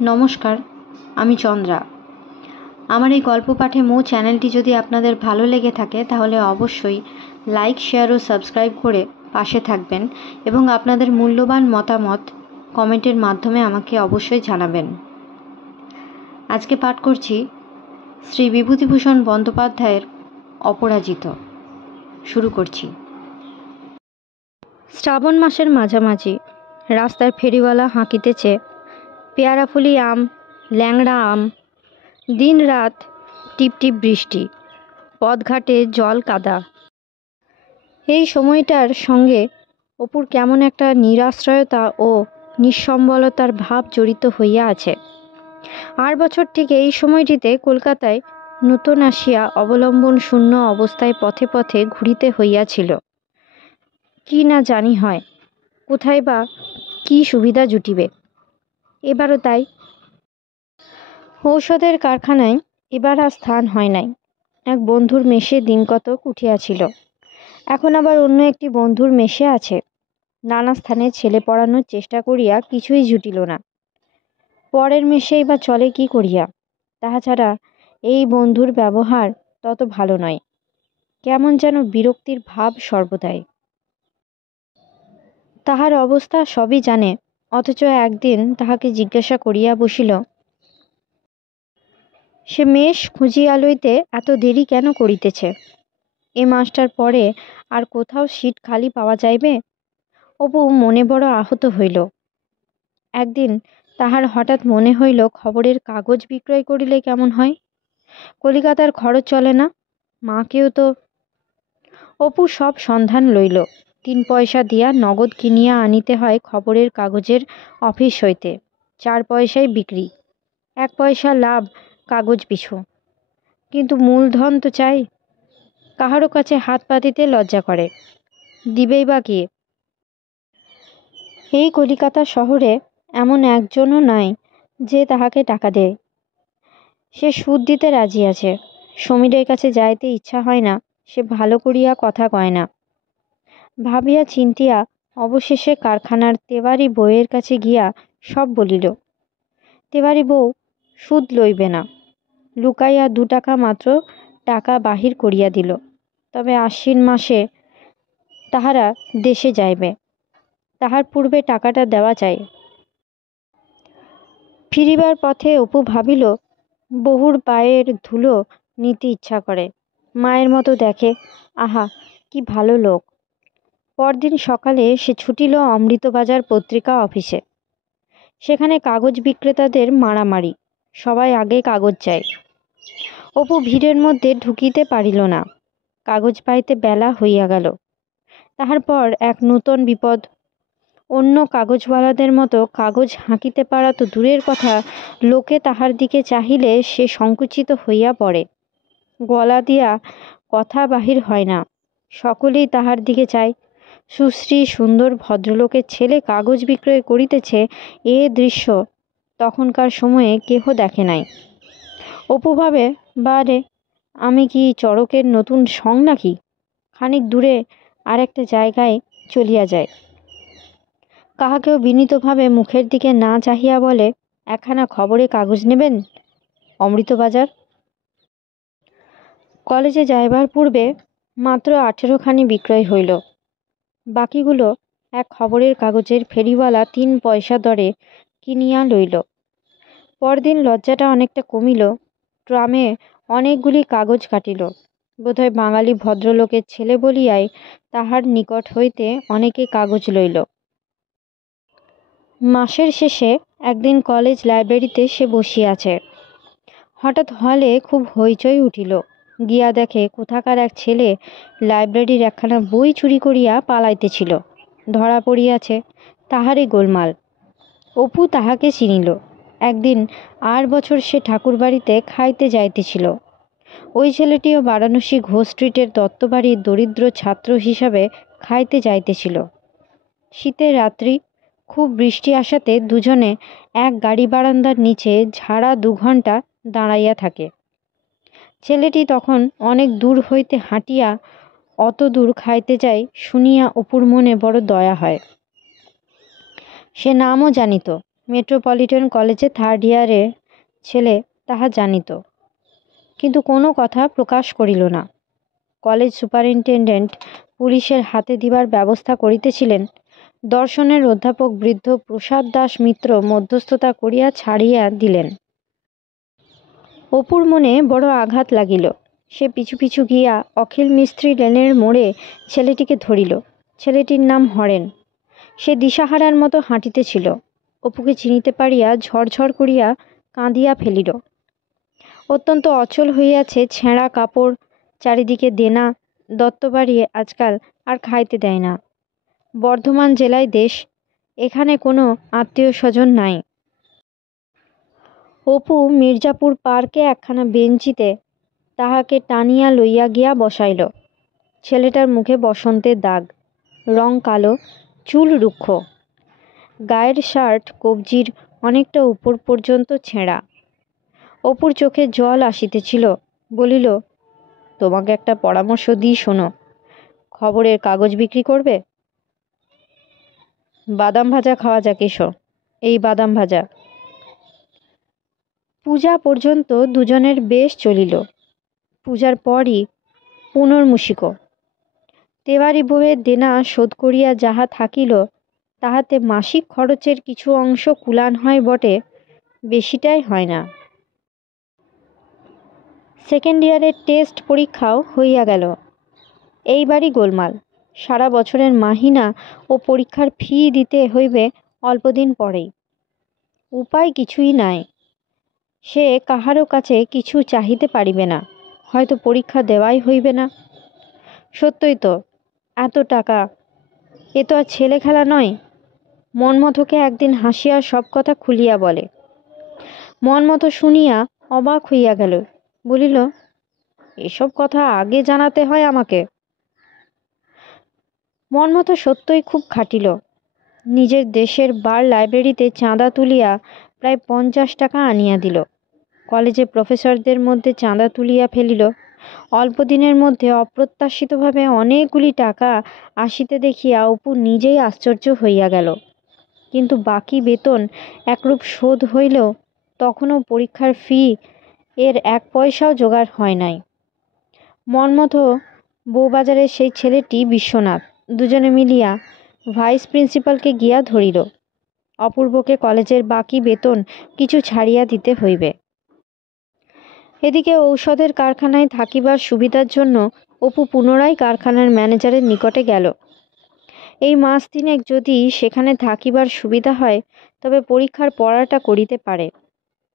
নমস্কার, আমি চন্দ্রা। আমার এই গল্প পাঠে মো চ্যানেলটি যদি আপনাদের ভালো লেগে থাকে তাহলে অবশ্যই লাইক, শেয়ার ও সাবস্ক্রাইব করে পাশে থাকবেন এবং আপনাদের মূল্যবান মতামত কমেন্টের মাধ্যমে আমাকে অবশ্যই জানাবেন। আজকে পাঠ করছি শ্রী বিভূতিভূষণ বন্দ্যোপাধ্যায়ের অপরাজিত। শুরু করছি। শ্রাবণ মাসের মাঝামাঝি রাস্তার ফেরিওয়ালা হাঁকিতেছে পেয়ারাফুলি আম, ল্যাংড়া আম। দিন রাত টিপটিপ বৃষ্টি, পথঘাটে জল কাদা। এই সময়টার সঙ্গে অপুর কেমন একটা নিরাশ্রয়তা ও নিঃসম্বলতার ভাব জড়িত হইয়া আছে। 8 বছর ঠিক এই সময়টিতে কলকাতায় নূতন আসিয়া অবলম্বন শূন্য অবস্থায় পথে পথে ঘুরিতে হইয়াছিল। কি না জানি হয়, কোথায় বা কি সুবিধা জুটিবে। এবারও তাই। ঔষধের কারখানায় এবার আর স্থান হয় নাই। এক বন্ধুর মেশে দিনকতক উঠিয়াছিল, এখন আবার অন্য একটি বন্ধুর মেশে আছে। নানা স্থানে ছেলে পড়ানোর চেষ্টা করিয়া কিছুই জুটিল না। পরের মেশেই বা চলে কি করিয়া? তাহা ছাড়া এই বন্ধুর ব্যবহার তত ভালো নয়। কেমন যেন বিরক্তির ভাব সর্বদাই। তাহার অবস্থা সবই জানে, অথচ একদিন তাহাকে জিজ্ঞাসা করিয়া বসিল, সে মেষ খুঁজিয়া লইতে এত দেরি কেন করিতেছে? এ মাসটার পরে আর কোথাও সিট খালি পাওয়া যাইবে? অপু মনে বড় আহত হইল। একদিন তাহার হঠাৎ মনে হইল খবরের কাগজ বিক্রয় করিলে কেমন হয়। কলিকাতার খরচ চলে না, মাকেও তো। অপু সব সন্ধান লইল। 3 পয়সা দিয়া নগদ কিনিয়া আনিতে হয় খবরের কাগজের অফিস হইতে। 4 পয়সায় বিক্রি, 1 পয়সা লাভ কাগজ পিছু। কিন্তু মূলধন তো চাই। কাহারও কাছে হাত পাতিতে লজ্জা করে, দিবেই বা কে? এই কলিকাতা শহরে এমন একজনও নাই যে তাহাকে টাকা দেয়। সে সুদ দিতে রাজি আছে। সমীরের কাছে যাইতে ইচ্ছা হয় না, সে ভালো করিয়া কথা কয় না। ভাবিয়া চিন্তিয়া অবশেষে কারখানার তেওয়ারি বউয়ের কাছে গিয়া সব বলিল। তেওয়ারি বউ সুদ লইবে না, লুকাইয়া 2 টাকা মাত্র টাকা বাহির করিয়া দিল। তবে আশ্বিন মাসে তাহারা দেশে যাইবে, তাহার পূর্বে টাকাটা দেওয়া চাই। ফিরিবার পথে অপু ভাবিল, বহুর পায়ের ধুলো নিতে ইচ্ছা করে। মায়ের মতো দেখে, আহা কি ভালো লোক। পরদিন সকালে সে ছুটিল অমৃতবাজার পত্রিকা অফিসে। সেখানে কাগজ বিক্রেতাদের মারামারি, সবাই আগে কাগজ চায়। অপু ভিড়ের মধ্যে ঢুকিতে পারিল না। কাগজ পাইতে বেলা হইয়া গেল। তাহার পর এক নূতন বিপদ। অন্য কাগজওয়ালাদের মতো কাগজ হাঁকিতে পারা তো দূরের কথা, লোকে তাহার দিকে চাহিলে সে সংকুচিত হইয়া পড়ে। গলা দিয়া কথা বাহির হয় না। সকলেই তাহার দিকে চায়। সুশ্রী সুন্দর ভদ্রলোকের ছেলে কাগজ বিক্রয় করিতেছে, এ দৃশ্য তখনকার সময়ে কেহ দেখে নাই। অপু ভাবে, বারে, আমি কি চড়কের নতুন সং নাকি? খানিক দূরে আর একটা জায়গায় চলিয়া যায়। কাহাকেও বিনীতভাবে মুখের দিকে না চাহিয়া বলে, একখানা খবরে কাগজ নেবেন, অমৃতবাজার। কলেজে যাইবার পূর্বে মাত্র 18 খানি বিক্রয় হইল। বাকিগুলো এক খবরের কাগজের ফেরিওয়ালা 3 পয়সা দরে কিনিয়া লইল। পরদিন লজ্জাটা অনেকটা কমিল। ট্রামে অনেকগুলি কাগজ কাটিল। বোধহয় বাঙালি ভদ্রলোকের ছেলে বলিয়াই তাহার নিকট হইতে অনেকে কাগজ লইল। মাসের শেষে একদিন কলেজ লাইব্রেরিতে সে বসিয়াছে। হঠাৎ হলে খুব হইচই উঠিল। গিয়া দেখে কোথাকার এক ছেলে লাইব্রেরির একখানা বই চুরি করিয়া পালাইতেছিল। ধরা পড়িয়াছে, তাহারই গোলমাল। অপু তাহাকে চিনিল। একদিন 8 বছর সে ঠাকুরবাড়িতে খাইতে যাইতেছিল। ওই ছেলেটিও বারাণসী ঘোষ স্ট্রিটের দত্তবাড়ির দরিদ্র ছাত্র হিসাবে খাইতে যাইতেছিল। শীতের রাত্রি, খুব বৃষ্টি আসাতে দুজনে এক গাড়ি বারান্দার নিচে ঝাড়া 2 ঘণ্টা দাঁড়াইয়া থাকে। ছেলেটি তখন অনেক দূর হইতে হাঁটিয়া অত দূর খাইতে যায় শুনিয়া অপুর মনে বড় দয়া হয়। সে নামও জানিত, মেট্রোপলিটন কলেজে 3rd ইয়ারে ছেলে তাহা জানিত, কিন্তু কোনো কথা প্রকাশ করিল না। কলেজ সুপারিনটেন্ডেন্ট পুলিশের হাতে দিবার ব্যবস্থা করিতেছিলেন। দর্শনের অধ্যাপক বৃদ্ধ প্রসাদ দাস মিত্র মধ্যস্থতা করিয়া ছাড়িয়া দিলেন। অপুর মনে বড় আঘাত লাগিল। সে পিছু পিছু গিয়া অখিল মিস্ত্রি লেনের মোড়ে ছেলেটিকে ধরিল। ছেলেটির নাম হরেন। সে দিশাহারার মতো হাঁটিতেছিল। অপুকে চিনিতে পারিয়া ঝরঝর করিয়া কাঁদিয়া ফেলিল। অত্যন্ত অচল হইয়াছে, ছেঁড়া কাপড়, চারিদিকে দেনা। দত্তবাড়ি আজকাল আর খাইতে দেয় না। বর্ধমান জেলায় দেশ, এখানে কোনো আত্মীয় স্বজন নাই। অপু মির্জাপুর পার্কে একখানা বেঞ্চিতে তাহাকে টানিয়া লইয়া গিয়া বসাইল। ছেলেটার মুখে বসন্তের দাগ, রং কালো, চুল রুক্ষ, গায়ের শার্ট কবজির অনেকটা উপর পর্যন্ত ছেঁড়া। অপুর চোখে জল আসিতেছিল। বলিল, তোমাকে একটা পরামর্শ দিই, শোনো। খবরের কাগজ বিক্রি করবে? বাদাম ভাজা খাওয়া যাক, এসো। এই বাদাম ভাজা। পূজা পর্যন্ত দুজনের বেশ চলিল। পূজার পরই পুনর্মূষিক। তেওয়ারি বউয়ের দেনা শোধ করিয়া যাহা থাকিল, তাহাতে মাসিক খরচের কিছু অংশ কুলান হয় বটে, বেশিটাই হয় না। 2nd ইয়ারের টেস্ট পরীক্ষাও হইয়া গেল। এইবারই গোলমাল। সারা বছরের মাহিনা ও পরীক্ষার ফি দিতে হইবে অল্পদিন পরেই। উপায় কিছুই নাই। সে কাহারও কাছে কিছু চাহিতে পারিবে না, হয়তো পরীক্ষা দেওয়াই হইবে না। সত্যই তো, এত টাকা, এ তো আর ছেলে খেলা নয়। মনমথকে একদিন হাসিয়া সব কথা খুলিয়া বলে। মনমথ শুনিয়া অবাক হইয়া গেল। বলিল, এসব কথা আগে জানাতে হয় আমাকে। মনমথ সত্যই খুব খাটিল। নিজের দেশের বার লাইব্রেরিতে চাঁদা তুলিয়া প্রায় 50 টাকা আনিয়া দিল। কলেজে প্রফেসরদের মধ্যে চাঁদা তুলিয়া ফেলিল। অল্প দিনের মধ্যে অপ্রত্যাশিতভাবে অনেকগুলি টাকা আসিতে দেখিয়া অপু নিজেই আশ্চর্য হইয়া গেল। কিন্তু বাকি বেতন একরূপ শোধ হইলেও তখনও পরীক্ষার ফি এর 1 পয়সাও জোগাড় হয় নাই। মনমথ, বউবাজারের সেই ছেলেটি বিশ্বনাথ, দুজনে মিলিয়া ভাইস প্রিন্সিপালকে গিয়া ধরিল। অপূর্বকে কলেজের বাকি বেতন কিছু ছাড়িয়া দিতে হইবে। এদিকে ঔষধের কারখানায় থাকিবার সুবিধার জন্য অপু পুনরায় কারখানার ম্যানেজারের নিকটে গেল। এই মাস 3 যদি সেখানে থাকিবার সুবিধা হয়, তবে পরীক্ষার পড়াটা করিতে পারে।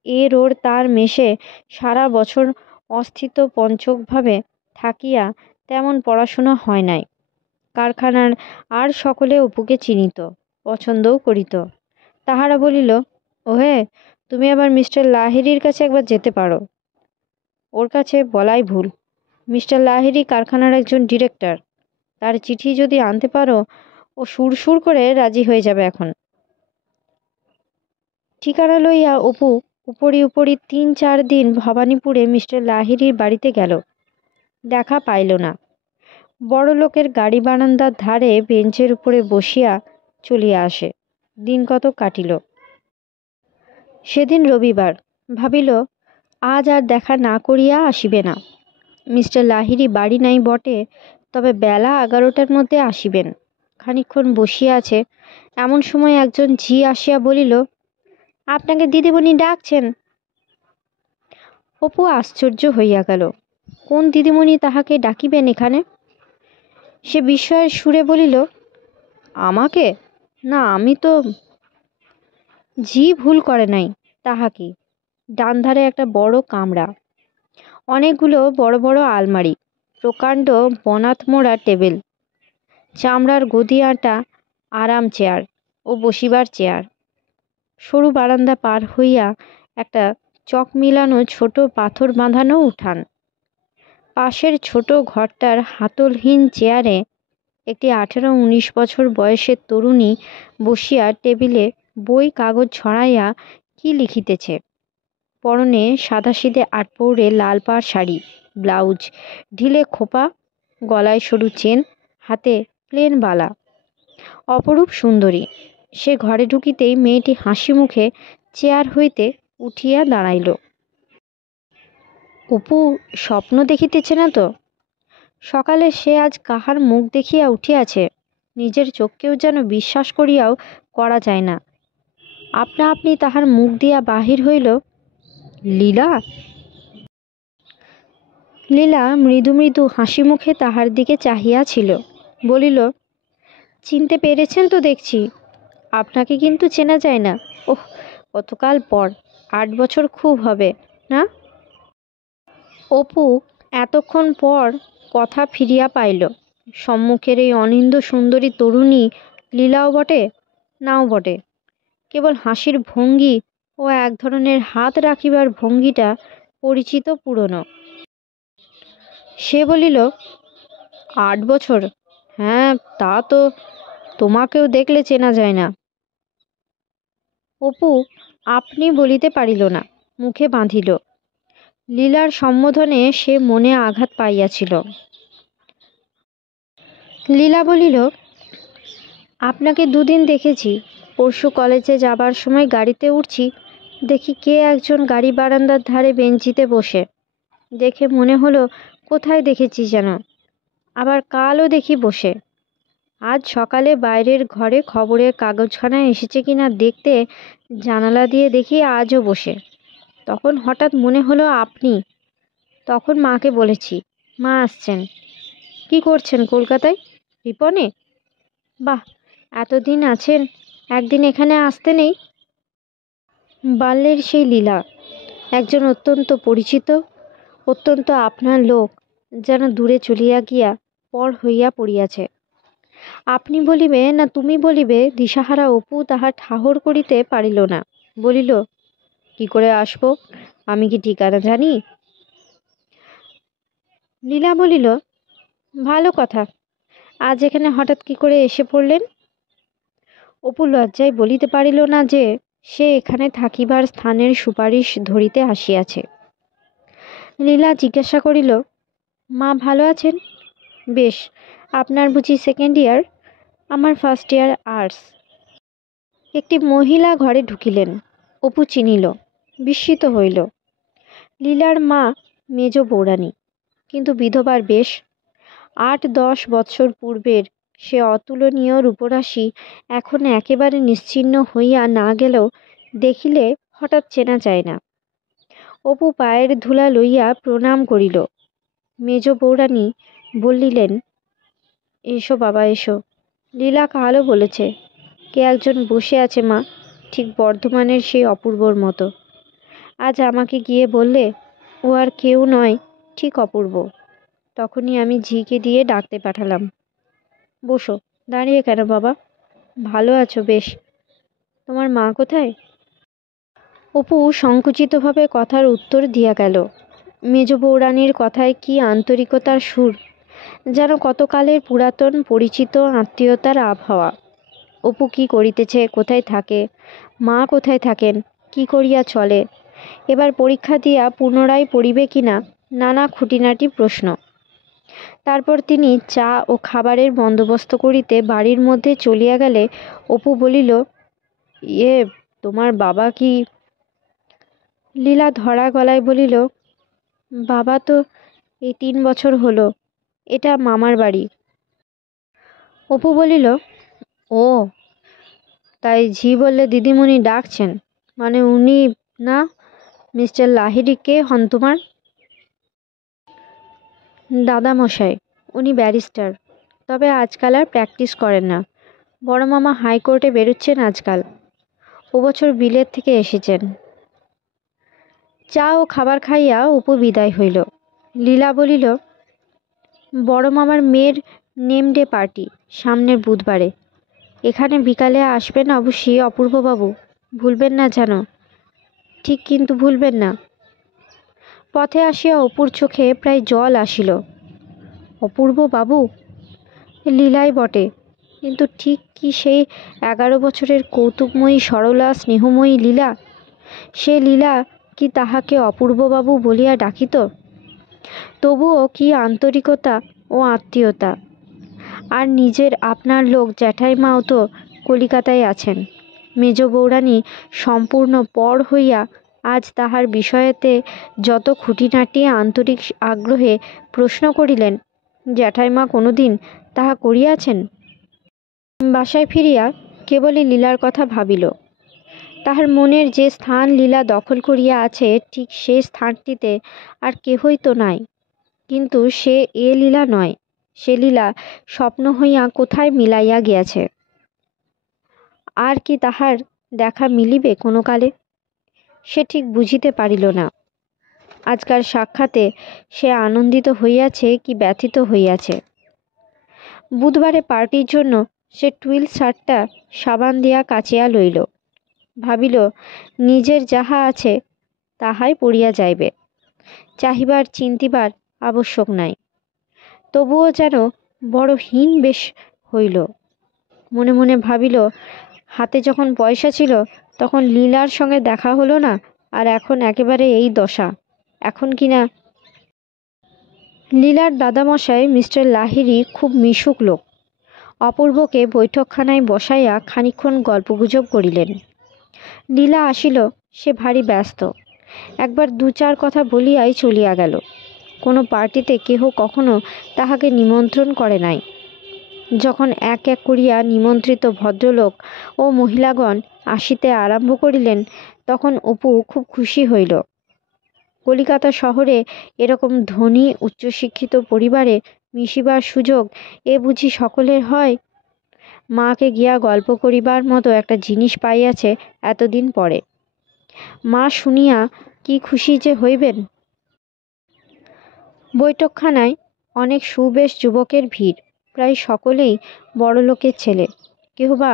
এর ওর তার মেশে সারা বছর অস্থিত পঞ্চকভাবে থাকিয়া তেমন পড়াশোনা হয় নাই। কারখানার আর সকলে অপুকে চিনিত, পছন্দও করিত। তাহারা বলিল, ওহে, তুমি আবার মিস্টার লাহিড়ির কাছে একবার যেতে পারো। ওর কাছে বলাই ভুল। মিস্টার লাহিড়ি কারখানার একজন ডিরেক্টর। তার চিঠি যদি আনতে পারো, ও সুরসুর করে রাজি হয়ে যাবে এখন। ঠিকানা লইয়া অপু উপরি উপরি 3-4 দিন ভবানীপুরে মিস্টার লাহিড়ির বাড়িতে গেল। দেখা পাইল না। বড় লোকের গাড়ি বারান্দার ধারে বেঞ্চের উপরে বসিয়া চলিয়া আসে। দিন কত কাটিল। সেদিন রবিবার। ভাবিল, আজ আর দেখা না করিয়া আসিবে না। মিস্টার লাহিড়ি বাড়ি নাই বটে, তবে বেলা 11টার মধ্যে আসিবেন। খানিকক্ষণ বসিয়া আছে, এমন সময় একজন ঝি আসিয়া বলিল, আপনাকে দিদিমণি ডাকছেন। অপু আশ্চর্য হইয়া গেল। কোন দিদিমণি তাহাকে ডাকিবেন এখানে? সে বিস্ময়ের সুরে বলিল, আমাকে? না, আমি তো। ঝি ভুল করে নাই। তাহা কি? ডান ধারে একটা বড় কামরা, অনেকগুলো বড় বড় আলমারি, প্রকাণ্ড বনাত মোড়া টেবিল, চামড়ার গদি আঁটা আরাম চেয়ার ও বসিবার চেয়ার। সরু বারান্দা পার হইয়া একটা চক মিলানো ছোট পাথর বাঁধানো উঠান। পাশের ছোট ঘরটার হাতলহীন চেয়ারে একটি 18-19 বছর বয়সের তরুণী বসিয়া টেবিলে বই কাগজ ছড়াইয়া কি লিখিতেছে। পরনে সাদাসিধে 8 পৌড়ে লাল পাড় শাড়ি, ব্লাউজ, ঢিলে খোপা, গলায় সরু চেন, হাতে প্লেন বালা। অপরূপ সুন্দরী। সে ঘরে ঢুকিতেই মেয়েটি হাসি মুখে চেয়ার হইতে উঠিয়া দাঁড়াইল। অপু স্বপ্ন দেখিতেছে না তো? সকালে সে আজ কাহার মুখ দেখিয়া উঠিয়াছে, নিজের চোখকেও যেন বিশ্বাস করিয়াও করা যায় না। আপনা আপনি তাহার মুখ দিয়া বাহির হইল, লীলা। লীলা মৃদু মৃদু হাসি মুখে তাহার দিকে চাহিয়া ছিল, বলিল, চিনতে পেরেছেন তো দেখছি। আপনাকে কিন্তু চেনা যায় না। ওহ, কতকাল পর, 8 বছর খুব হবে না? অপু এতক্ষণ পর কথা ফিরিয়া পাইল। সম্মুখের এই অনিন্দ সুন্দরী তরুণী লীলাও বটে, নাও বটে। কেবল হাসির ভঙ্গি ও এক ধরনের হাত রাখিবার ভঙ্গিটা পরিচিত, পুরনো। সে বলিল, 8 বছর? হ্যাঁ, তা তো তোমাকেও দেখলে চেনা যায় না। অপু আপনি বলিতে পারিল না, মুখে বাঁধিল। লীলার সম্বোধনে সে মনে আঘাত পাইয়াছিল। লীলা বলিল, আপনাকে 2 দিন দেখেছি। পরশু কলেজে যাবার সময় গাড়িতে উঠছি, দেখি কে একজন গাড়ি বারান্দার ধারে বেঞ্চিতে বসে। দেখে মনে হলো কোথায় দেখেছি যেন। আবার কালও দেখি বসে। আজ সকালে বাইরের ঘরে খবরের কাগজখানা এসেছে কিনা দেখতে জানালা দিয়ে দেখি আজও বসে। তখন হঠাৎ মনে হলো আপনি। তখন মাকে বলেছি, মা আসছেন। কি করছেন কলকাতায়? রিপনে? বাহ, এতদিন আছেন, একদিন এখানে আসতে নেই? বাল্যের সেই লীলা, একজন অত্যন্ত পরিচিত, অত্যন্ত আপনার লোক যেন দূরে চলিয়া গিয়া পর হইয়া পড়িয়াছে। আপনি বলিবে না তুমি বলিবে, দিশাহারা অপু তাহার ঠাহর করিতে পারিল না। বলিল, কি করে আসবো? আমি কি ঠিকানা জানি? লীলা বলিল, ভালো কথা, আজ এখানে হঠাৎ কি করে এসে পড়লেন? অপু লজ্জায় বলিতে পারিল না যে সে এখানে থাকিবার স্থানের সুপারিশ ধরিতে আসিয়াছে। লীলা জিজ্ঞাসা করিল, মা ভালো আছেন? বেশ। আপনার বুঝি 2nd ইয়ার? আমার 1st ইয়ার আর্টস। একটি মহিলা ঘরে ঢুকিলেন। অপু চিনিল, বিস্মিত হইল। লীলার মা মেজ বৌরানী, কিন্তু বিধবার বেশ। 8-10 বৎসর পূর্বের সে অতুলনীয় রূপরাশি এখন একেবারে নিশ্চিহ্ন হইয়া না গেলেও দেখিলে হঠাৎ চেনা যায় না। অপু পায়ের ধুলা লইয়া প্রণাম করিল। মেজ বৌরানী বলিলেন, এসো বাবা এসো। লীলা কালও বলেছে, কে একজন বসে আছে মা, ঠিক বর্ধমানের সেই অপূর্বর মতো। আজ আমাকে গিয়ে বললে, ও আর কেউ নয়, ঠিক অপূর্ব। তখনই আমি ঝিকে দিয়ে ডাকতে পাঠালাম। বসো। দাঁড়িয়ে কেন বাবা? ভালো আছো? বেশ। তোমার মা কোথায়? অপু সংকুচিতভাবে কথার উত্তর দিয়া গেল। মেজ বৌরানীর কথায় কি আন্তরিকতার সুর, যেন কতকালের পুরাতন পরিচিত আত্মীয়তার আবহাওয়া। অপু কি করিতেছে, কোথায় থাকে, মা কোথায় থাকেন, কি করিয়া চলে, এবার পরীক্ষা দিয়া পুনরায় পড়িবে কিনা, নানা খুঁটিনাটি প্রশ্ন। তারপর তিনি চা ও খাবারের বন্দোবস্ত করিতে বাড়ির মধ্যে চলিয়া গেলে অপু বলিল, তোমার বাবা কি? লীলা ধরা গলায় বলিল, বাবা তো এই 3 বছর হলো, এটা মামার বাড়ি। অপু বলিল, ও তাই ঝি বললে দিদিমণি ডাকছেন, মানে উনি না, মিস্টার লাহিড়ী কে হন তোমার? দাদামশাই, উনি ব্যারিস্টার, তবে আজকাল আর প্র্যাকটিস করেন না। বড় মামা হাইকোর্টে বেরোচ্ছেন আজকাল। ও বছর বিলেত থেকে এসেছেন। চা ও খাবার খাইয়া অপু বিদায় হইল। লীলা বলিল, বড় মামার মেয়ের নেম ডে পার্টি সামনের বুধবারে। এখানে বিকালে আসবেন অবশ্যই অপূর্ববাবু, ভুলবেন না যেন। ঠিক, কিন্তু ভুলবেন না। পথে আসিয়া অপুর চোখে প্রায় জল আসিল। অপূর্ব বাবু? লীলাই বটে, কিন্তু ঠিক কি সেই 11 বছরের কৌতুকময়ী সরলা স্নেহময়ী লীলা? সে লীলা কি তাহাকে অপূর্ববাবু বলিয়া ডাকিত? তবুও কি আন্তরিকতা ও আত্মীয়তা! আর নিজের আপনার লোক জ্যাঠাইমাও তো কলিকাতায় আছেন। মেজ বৌরানী সম্পূর্ণ পর হইয়া আজ তাহার বিষয়েতে যত খুঁটিনাটি আন্তরিক আগ্রহে প্রশ্ন করিলেন, জ্যাঠাইমা কোনোদিন তাহা করিয়াছেন? বাসায় ফিরিয়া কেবলই লীলার কথা ভাবিল। তাহার মনের যে স্থান লীলা দখল করিয়া আছে, ঠিক সে স্থানটিতে আর কেহই তো নাই। কিন্তু সে এ লীলা নয়, সে লীলা স্বপ্ন হইয়া কোথায় মিলাইয়া গিয়াছে। আর কি তাহার দেখা মিলিবে কোনো কালে? সে ঠিক বুঝিতে পারিল না। আজকার সাক্ষাতে সে আনন্দিত হইয়াছে কি ব্যথিত হইয়াছে। বুধবারে পার্টির জন্য সে টুইল শার্টটা সাবান দিয়া কাচিয়া লইল। ভাবিল নিজের যাহা আছে তাহাই পড়িয়া যাইবে, চাহিবার চিন্তিবার আবশ্যক নাই। তবুও যেন বড় হীন বেশ হইল। মনে মনে ভাবিল, হাতে যখন পয়সা ছিল তখন লীলার সঙ্গে দেখা হলো না, আর এখন একেবারে এই দশা। এখন কিনা লীলার দাদামশাই মিস্টার লাহিড়ী খুব মিশুক লোক। অপূর্বকে বৈঠকখানায় বসাইয়া খানিকক্ষণ গল্পগুজব করিলেন। লীলা আসিল, সে ভারী ব্যস্ত। একবার দু চার কথা বলিয়াই চলিয়া গেল। কোনো পার্টিতে কেহ কখনো তাহাকে নিমন্ত্রণ করে নাই। যখন এক এক করিয়া নিমন্ত্রিত ভদ্রলোক ও মহিলাগণ আসিতে আরম্ভ করিলেন, তখন অপু খুব খুশি হইল। কলিকাতা শহরে এরকম ধনী উচ্চশিক্ষিত পরিবারে মিশিবার সুযোগ এ বুঝি সকলের হয়? মাকে গিয়া গল্প করিবার মতো একটা জিনিস পাইয়াছে এতদিন পরে। মা শুনিয়া কি খুশি যে হইবেন। বৈঠকখানায় অনেক সুবেশ যুবকের ভিড়। প্রায় সকলেই বড়লোকের ছেলে। কেহ বা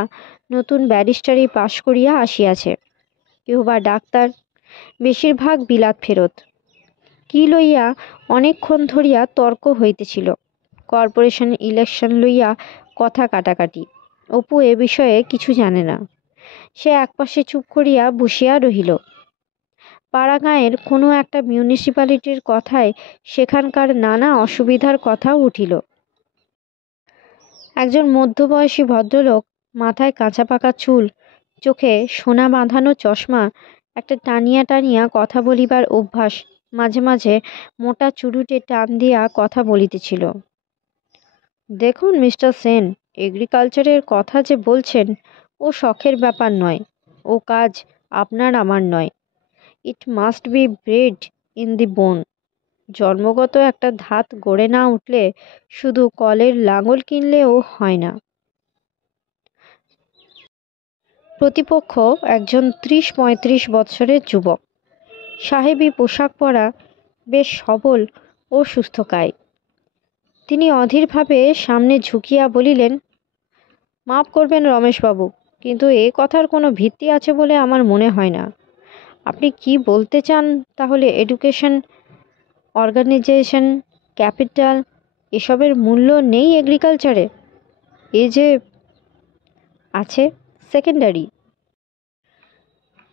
নতুন ব্যারিস্টারি পাশ করিয়া আসিয়াছে, কেহ বা ডাক্তার, বেশিরভাগ বিলাত ফেরত। কি লইয়া অনেকক্ষণ ধরিয়া তর্ক হইতেছিল। কর্পোরেশন ইলেকশন লইয়া কথা কাটাকাটি। অপু এ বিষয়ে কিছু জানে না। সে একপাশে চুপ করিয়া বসিয়া রহিল। পাড়া গাঁয়ের কোনো একটা মিউনিসিপ্যালিটির কথায় সেখানকার নানা অসুবিধার কথাও উঠিল। একজন মধ্যবয়সী ভদ্রলোক, মাথায় কাঁচা পাকা চুল, চোখে সোনা বাঁধানো চশমা, একটা টানিয়া টানিয়া কথা বলিবার অভ্যাস, মাঝে মাঝে মোটা চুরুটে টান দিয়া কথা বলিতেছিল। দেখুন মিস্টার সেন, এগ্রিকালচারের কথা যে বলছেন, ও শখের ব্যাপার নয়, ও কাজ আপনার আমার নয়। It must be bread in the বোন। জন্মগত একটা ধাত গড়ে না উঠলে শুধু কলের লাঙল কিনলেও হয় না। প্রতিপক্ষ একজন ৩০-৩৫ বৎসরের যুবক, সাহেবী পোশাক পরা, বেশ সবল ও সুস্থকায়। তিনি অধীরভাবে সামনে ঝুঁকিয়া বলিলেন, মাপ করবেন রমেশবাবু, কিন্তু এ কথার কোনো ভিত্তি আছে বলে আমার মনে হয় না। আপনি কি বলতে চান তাহলে এডুকেশন, অর্গানাইজেশন, ক্যাপিটাল এসবের মূল্য নেই এগ্রিকালচারে? এ যে আছে সেকেন্ডারি।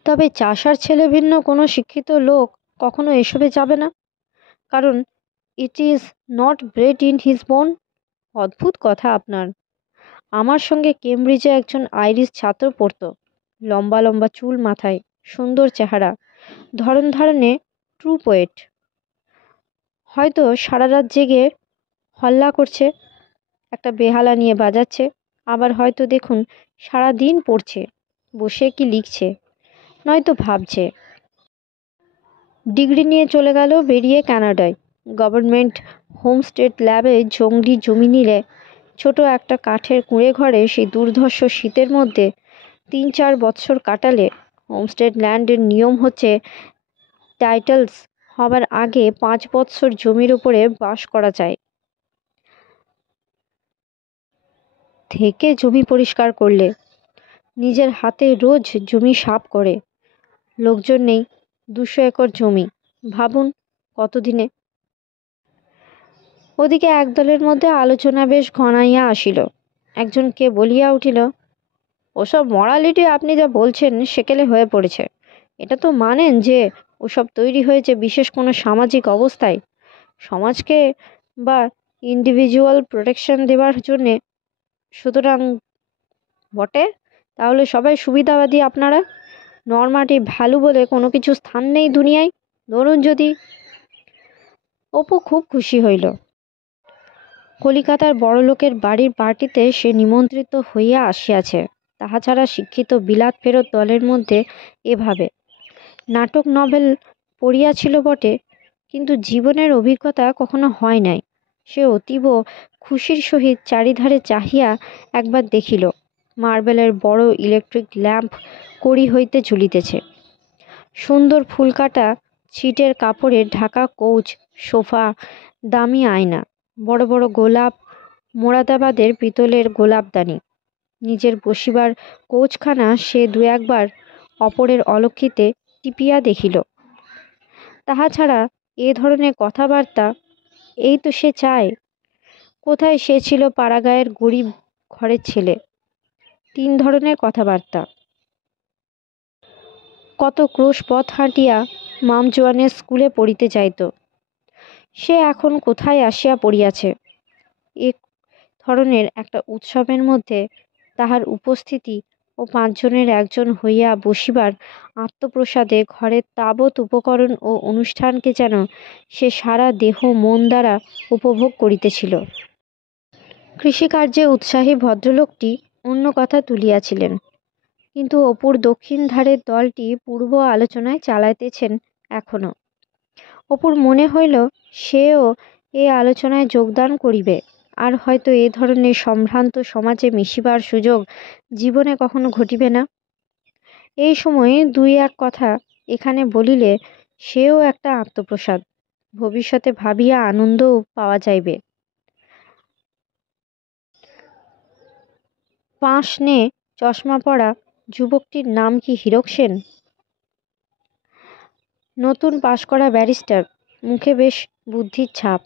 তবে চাষার ছেলে ভিন্ন কোনো শিক্ষিত লোক কখনো এসবে যাবে না, কারণ it is not bread in his বোন। অদ্ভুত কথা আপনার। আমার সঙ্গে কেমব্রিজে একজন আইরিশ ছাত্র পড়তো। লম্বা লম্বা চুল মাথায়, সুন্দর চেহারা, ধরন ধারণে ট্রু পোয়েট। হয়তো সারা রাত জেগে হল্লা করছে, একটা বেহালা নিয়ে বাজাচ্ছে, আবার হয়তো দেখুন সারা দিন পড়ছে, বসে কি লিখছে, নয়তো ভাবছে। ডিগ্রি নিয়ে চলে গেল বেরিয়ে কানাডায়। গভর্নমেন্ট হোমস্টেড ল্যাবে জঙ্গলি জমি নিলে ছোট একটা কাঠের কুঁড়ে ঘরে সেই দুর্ধর্ষ শীতের মধ্যে ৩-৪ বৎসর কাটালে হোমস্টেড ল্যান্ডের নিয়ম হচ্ছে টাইটেলস হবার আগে ৫ বৎসর জমির উপরে বাস করা যায়। থেকে জমি পরিষ্কার করলে, নিজের হাতে রোজ জমি সাফ করে। লোকজন নেই, ২০০ একর জমি, ভাবুন কতদিনে। ওদিকে একদলের মধ্যে আলোচনা বেশ ঘনাইয়া আসিল। একজন কে বলিয়া উঠিল, ওসব মরালিটি আপনি যা বলছেন সেকেলে হয়ে পড়েছে। এটা তো মানেন যে ওসব তৈরি হয়েছে বিশেষ কোনো সামাজিক অবস্থায়, সমাজকে বা ইন্ডিভিজুয়াল প্রোটেকশন দেওয়ার জন্যে। সুতরাং বটে, তাহলে সবাই সুবিধাবাদী আপনারা। নর্মাটি ভ্যালু বলে কোনো কিছু স্থান নেই দুনিয়ায়। ধরুন যদি। অপু খুব খুশি হইল। কলিকাতার বড়লোকের বাড়ির পার্টিতে সে নিমন্ত্রিত হইয়া আসিয়াছে। তাহা ছাড়া শিক্ষিত বিলাত ফেরত দলের মধ্যে এভাবে নাটক নভেল পড়িয়াছিল বটে, কিন্তু জীবনের অভিজ্ঞতা কখনো হয় নাই। সে অতীব খুশির সহিত চারিধারে চাহিয়া একবার দেখিল, মার্বেলের বড় ইলেকট্রিক ল্যাম্প কড়ি হইতে ঝুলিতেছে। সুন্দর ফুলকাটা ছিটের কাপড়ে ঢাকা কৌচ, সোফা, দামি আয়না, বড় বড় গোলাপ, মোরাদাবাদের পিতলের গোলাপদানি। নিজের বসিবার কৌচখানা সে দু একবার অপরের অলক্ষিতে টিপিয়া দেখিল। তাহা ছাড়া এ ধরনের কথাবার্তা এই তো সে চায়। কোথায় সে ছিল পাড়াগাঁয়ের গরিব ঘরের ছেলে। 3 ধরনের কথাবার্তা। কত ক্রোশ পথ হাঁটিয়া মামজোয়ানের স্কুলে পড়িতে যাইত, সে এখন কোথায় আসিয়া পড়িয়াছে। এ ধরনের একটা উৎসবের মধ্যে তাহার উপস্থিতি ও 5 জনের একজন হইয়া বসিবার আত্মপ্রসাদে ঘরের তাবৎ উপকরণ ও অনুষ্ঠানকে যেন সে সারা দেহ মন দ্বারা উপভোগ করিতেছিল। কৃষিকার্যে উৎসাহী ভদ্রলোকটি অন্য কথা তুলিয়াছিলেন, কিন্তু অপুর দক্ষিণ ধারের দলটি পূর্ব আলোচনায় চালাইতেছেন এখনো। অপুর মনে হইল সেও এ আলোচনায় যোগদান করিবে, আর হয়তো এ ধরনের সম্ভ্রান্ত সমাজে মিশিবার সুযোগ জীবনে কখনো ঘটিবে না। এই সময়ে 2-1 কথা এখানে বলিলে সেও একটা আত্মপ্রসাদ, ভবিষ্যতে ভাবিয়া আনন্দও পাওয়া যাইবে। পাঁশনে চশমা পরা যুবকটির নাম কি হীরক সেন? নতুন পাশ করা ব্যারিস্টার, মুখে বেশ বুদ্ধির ছাপ।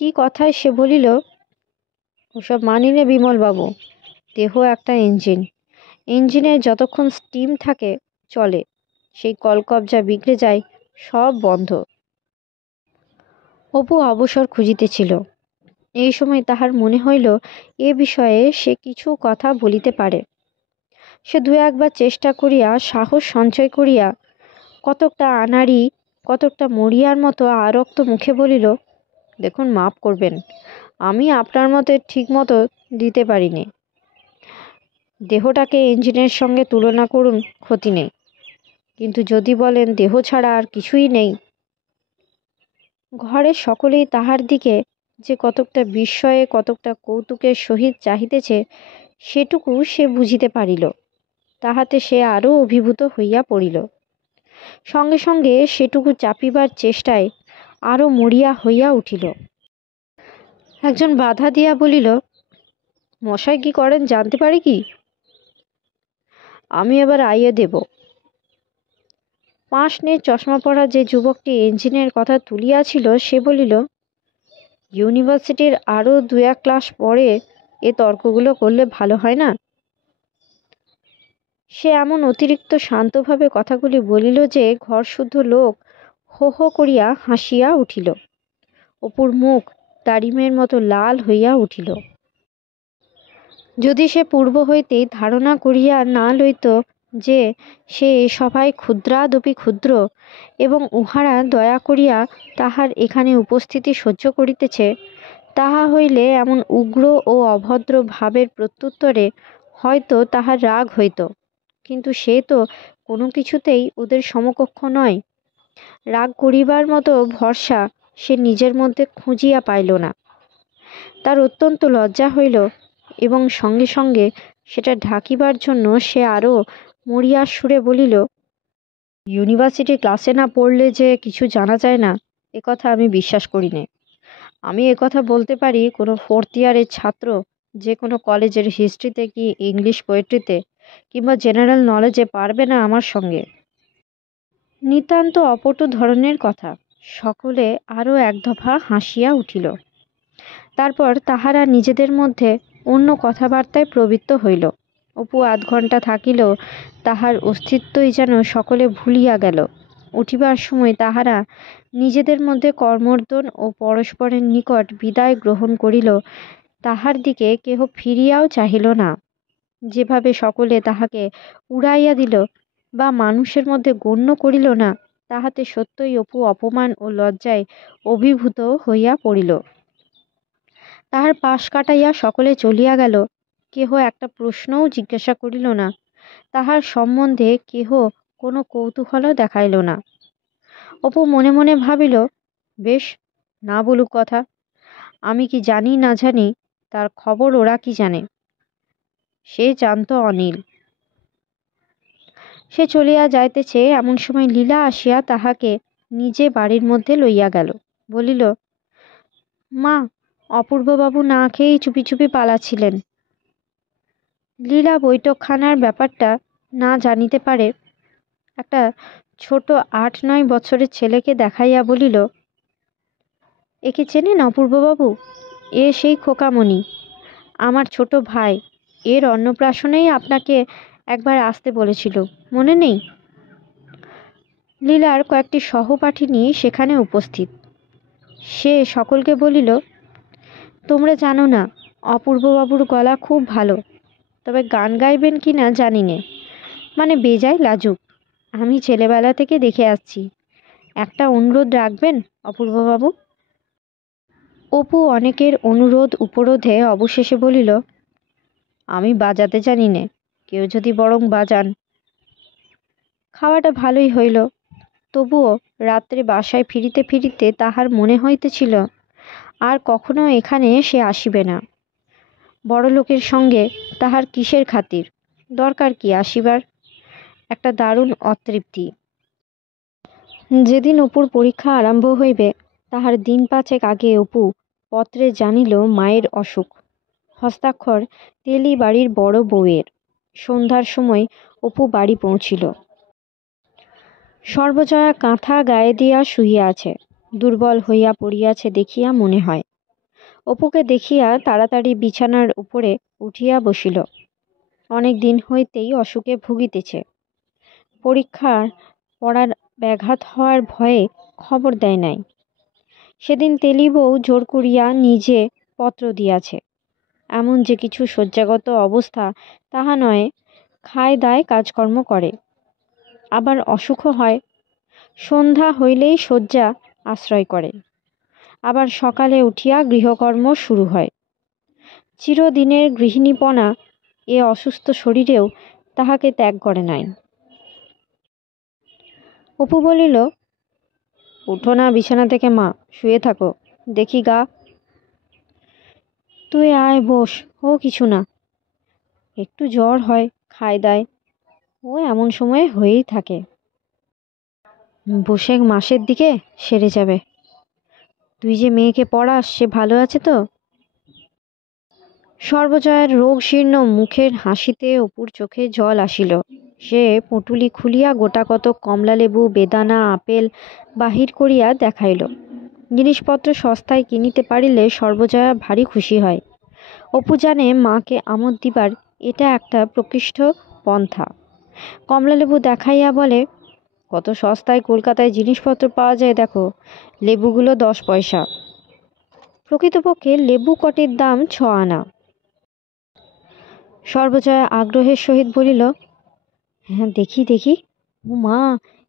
কি কথায় সে বলিল, ওসব মানি নে বিমলবাবু, দেহ একটা ইঞ্জিন, ইঞ্জিনের যতক্ষণ স্টিম থাকে চলে, সেই কলকবজা বিগড়ে যায় সব বন্ধ। অপু অবসর খুঁজিতেছিল। এই সময় তাহার মনে হইল এ বিষয়ে সে কিছু কথা বলিতে পারে। সে 2-1 বার চেষ্টা করিয়া সাহস সঞ্চয় করিয়া কতকটা আনাড়ি কতকটা মরিয়ার মতো আরক্ত মুখে বলিল, দেখুন মাপ করবেন, আমি আপনার মতে ঠিক মতো দিতে পারিনি। দেহটাকে ইঞ্জিনের সঙ্গে তুলনা করুন, ক্ষতি নেই, কিন্তু যদি বলেন দেহ ছাড়া আর কিছুই নেই। ঘরের সকলেই তাহার দিকে যে কতকটা বিস্ময়ে কতকটা কৌতুকের সহিত চাহিতেছে সেটুকু সে বুঝিতে পারিল। তাহাতে সে আরও অভিভূত হইয়া পড়িল। সঙ্গে সঙ্গে সেটুকু চাপিবার চেষ্টায় আরও মরিয়া হইয়া উঠিল। একজন বাধা দিয়া বলিল, মশাই কি করেন জানতে পারি কি? আমি এবার আইয়ে দেব। পাঁশনে চশমা পরা যে যুবকটি ইঞ্জিনের কথা তুলিয়াছিল সে বলিল, ইউনিভার্সিটির আরও 2-1 ক্লাস পরে এ তর্কগুলো করলে ভালো হয় না? সে এমন অতিরিক্ত শান্তভাবে কথাগুলি বলিল যে ঘরশুদ্ধ লোক হো হো করিয়া হাসিয়া উঠিল। অপুর মুখ তারিমের মতো লাল হইয়া উঠিল। যদি সে পূর্ব হইতেই ধারণা করিয়া না লইত যে সে এ সভায় ক্ষুদ্রাদপি ক্ষুদ্র এবং উহারা দয়া করিয়া তাহার এখানে উপস্থিতি সহ্য করিতেছে, তাহা হইলে এমন উগ্র ও অভদ্র ভাবের প্রত্যুত্তরে হয়তো তাহার রাগ হইত, কিন্তু সে তো কোনো কিছুতেই ওদের সমকক্ষ নয়। রাগ করিবার মতো ভরসা সে নিজের মধ্যে খুঁজিয়া পাইল না। তার অত্যন্ত লজ্জা হইল এবং সঙ্গে সঙ্গে সেটা ঢাকিবার জন্য সে আরও মরিয়ার সুরে বলিল, ইউনিভার্সিটি ক্লাসে না পড়লে যে কিছু জানা যায় না এ কথা আমি বিশ্বাস করি নে। আমি একথা বলতে পারি কোনো 4th ইয়ারের ছাত্র যে কোনো কলেজের হিস্ট্রিতে কি ইংলিশ পোয়েট্রিতে কিংবা জেনারেল নলেজে পারবে না আমার সঙ্গে। নিতান্ত অপটু ধরনের কথা। সকলে আরও 1 দফা হাসিয়া উঠিল। তারপর তাহারা নিজেদের মধ্যে অন্য কথাবার্তায় প্রবৃত্ত হইল। অপু আধ ঘণ্টা থাকিলেও তাহার অস্তিত্বই যেন সকলে ভুলিয়া গেল। উঠিবার সময় তাহারা নিজেদের মধ্যে কর্মর্দন ও পরস্পরের নিকট বিদায় গ্রহণ করিল। তাহার দিকে কেহ ফিরিয়াও চাহিল না। যেভাবে সকলে তাহাকে উড়াইয়া দিল বা মানুষের মধ্যে গণ্য করিল না, তাহাতে সত্যই অপু অপমান ও লজ্জায় অভিভূত হইয়া পড়িল। তাহার পাশ কাটাইয়া সকলে চলিয়া গেল, কেহ একটা প্রশ্নও জিজ্ঞাসা করিল না, তাহার সম্বন্ধে কেহ কোনো কৌতূহলও দেখাইল না। অপু মনে মনে ভাবিল, বেশ, না বলুক কথা, আমি কি জানি না জানি তার খবর ওরা কি জানে, সে জানত অনিল। সে চলিয়া যাইতেছে, এমন সময় লীলা আসিয়া তাহাকে নিজে বাড়ির মধ্যে লইয়া গেল। বলিল, মা, অপূর্ববাবু না খেয়েই চুপি চুপি পালাচ্ছিলেন। লীলা বৈঠকখানার ব্যাপারটা না জানিতে পারে একটা ছোট ৮-৯ বছরের ছেলেকে দেখাইয়া বলিল, একে চেনেন অপূর্ববাবু? এ সেই খোকামণি, আমার ছোট ভাই। এর অন্নপ্রাশনেই আপনাকে একবার আসতে বলেছিল, মনে নেই? লীলার কয়েকটি সহপাঠিনী সেখানে উপস্থিত। সে সকলকে বলিল, তোমরা জানো না, অপূর্ববাবুর গলা খুব ভালো, তবে গান গাইবেন কি না জানি নে, মানে বেজায় লাজুক। আমি ছেলেবেলা থেকে দেখে আসছি। একটা অনুরোধ রাখবেন অপূর্ববাবু? অপু অনেকের অনুরোধ উপরোধে অবশেষে বলিল, আমি বাজাতে জানি নে, কেউ যদি বরং বাজান। খাওয়াটা ভালোই হইল, তবুও রাত্রে বাসায় ফিরিতে ফিরিতে তাহার মনে হইতেছিল আর কখনো এখানে সে আসিবে না। বড়লোকের সঙ্গে তাহার কিসের খাতির, দরকার কি আসিবার? একটা দারুণ অতৃপ্তি। যেদিন অপুর পরীক্ষা আরম্ভ হইবে তাহার দিন ৫ আগে অপু পত্রে জানিল মায়ের অসুখ। হস্তাক্ষর তেলি বাড়ির বড় বউয়ের। সন্ধ্যার সময় অপু বাড়ি পৌঁছিল। সর্বজয়া কাঁথা গায়ে দিয়া শুইয়া আছে, দুর্বল হইয়া পড়িয়াছে দেখিয়া মনে হয়। অপুকে দেখিয়া তাড়াতাড়ি বিছানার উপরে উঠিয়া বসিল। অনেক দিন হইতেই অসুখে ভুগিতেছে। পরীক্ষার পড়ার ব্যাঘাত হওয়ার ভয়ে খবর দেয় নাই। সেদিন তেলি বউ জোর করিয়া নিজে পত্র দিয়াছে। এমন যে কিছু শয্যাগত অবস্থা তাহা নয়, খায় দায় কাজকর্ম করে, আবার অসুখও হয়। সন্ধ্যা হইলেই শয্যা আশ্রয় করে, আবার সকালে উঠিয়া গৃহকর্ম শুরু হয়। চিরদিনের গৃহিণীপনা এ অসুস্থ শরীরেও তাহাকে ত্যাগ করে নাই। অপু বলিল, উঠো না বিছানা থেকে মা, শুয়ে থাকো, দেখি গা। তুই আয় বস, ও কিছু না, একটু জ্বর হয়, খায় দায়, ও এমন সময়ে হয়েই থাকে, বসে মাসের দিকে সেরে যাবে। তুই যে মেয়েকে পড়াস, সে ভালো আছে তো? সর্বজয়ার রোগ শীর্ণ মুখের হাসিতে অপুর চোখে জল আসিল। সে পুঁটুলি খুলিয়া গোটাকত কমলালেবু, বেদানা, আপেল বাহির করিয়া দেখাইল। জিনিসপত্র সস্তায় কিনিতে পারিলে সর্বজয়া ভারী খুশি হয়। অপু জানে মাকে আমোদ দিবার এটা একটা প্রকৃষ্ট পন্থা। কমলালেবু দেখাইয়া বলে, কত সস্তায় কলকাতায় জিনিসপত্র পাওয়া যায় দেখো, লেবুগুলো 10 পয়সা। প্রকৃতপক্ষে লেবু কটির দাম 6 আনা। সর্বজয়া আগ্রহের সহিত বলিল, হ্যাঁ দেখি দেখি। ও মা,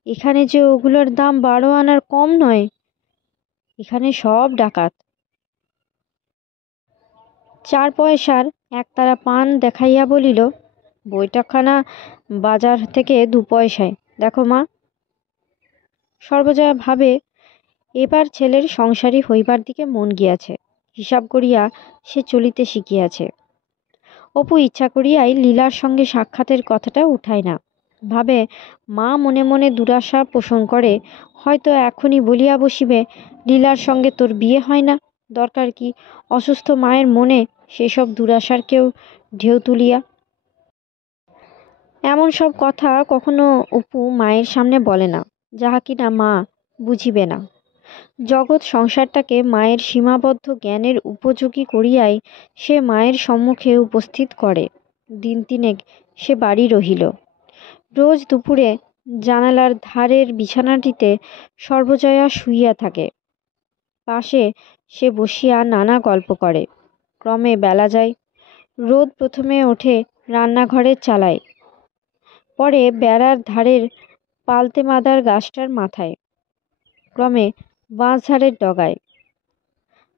এখানে যে ওগুলোর দাম 12 আনার কম নয়, এখানে সব ডাকাত। 4 পয়সার একতারা পান দেখাইয়া বলিল, বৈঠকখানা বাজার থেকে 2 পয়সায়, দেখো মা। সর্বজয়া ভাবে, এবার ছেলের সংসারী হইবার দিকে মন গিয়াছে, হিসাব করিয়া সে চলিতে শিখিয়াছে। অপু ইচ্ছা করিয়াই লীলার সঙ্গে সাক্ষাতের কথাটা উঠায় না। ভাবে, মা মনে মনে দুরাশা পোষণ করে, হয়তো এখনই বলিয়া বসিবে, লীলার সঙ্গে তোর বিয়ে হয় না, দরকার কি অসুস্থ মায়ের মনে সেসব দুরাশার কেউ ঢেউ তুলিয়া। এমন সব কথা কখনো অপু মায়ের সামনে বলে না, যাহা কিনা মা বুঝিবে না। জগৎ সংসারটাকে মায়ের সীমাবদ্ধ জ্ঞানের উপযোগী করিয়াই সে মায়ের সম্মুখে উপস্থিত করে। দিন 3 সে বাড়ি রহিল। রোজ দুপুরে জানালার ধারের বিছানাটিতে সর্বজয়া শুইয়া থাকে। পাশে সে বসিয়া নানা গল্প করে। ক্রমে বেলা যায়। রোদ প্রথমে ওঠে রান্নাঘরের চালায়, পরে বেড়ার ধারের পালতে মাদার গাছটার মাথায়, ক্রমে বাঁশঝাড়ের ডগায়।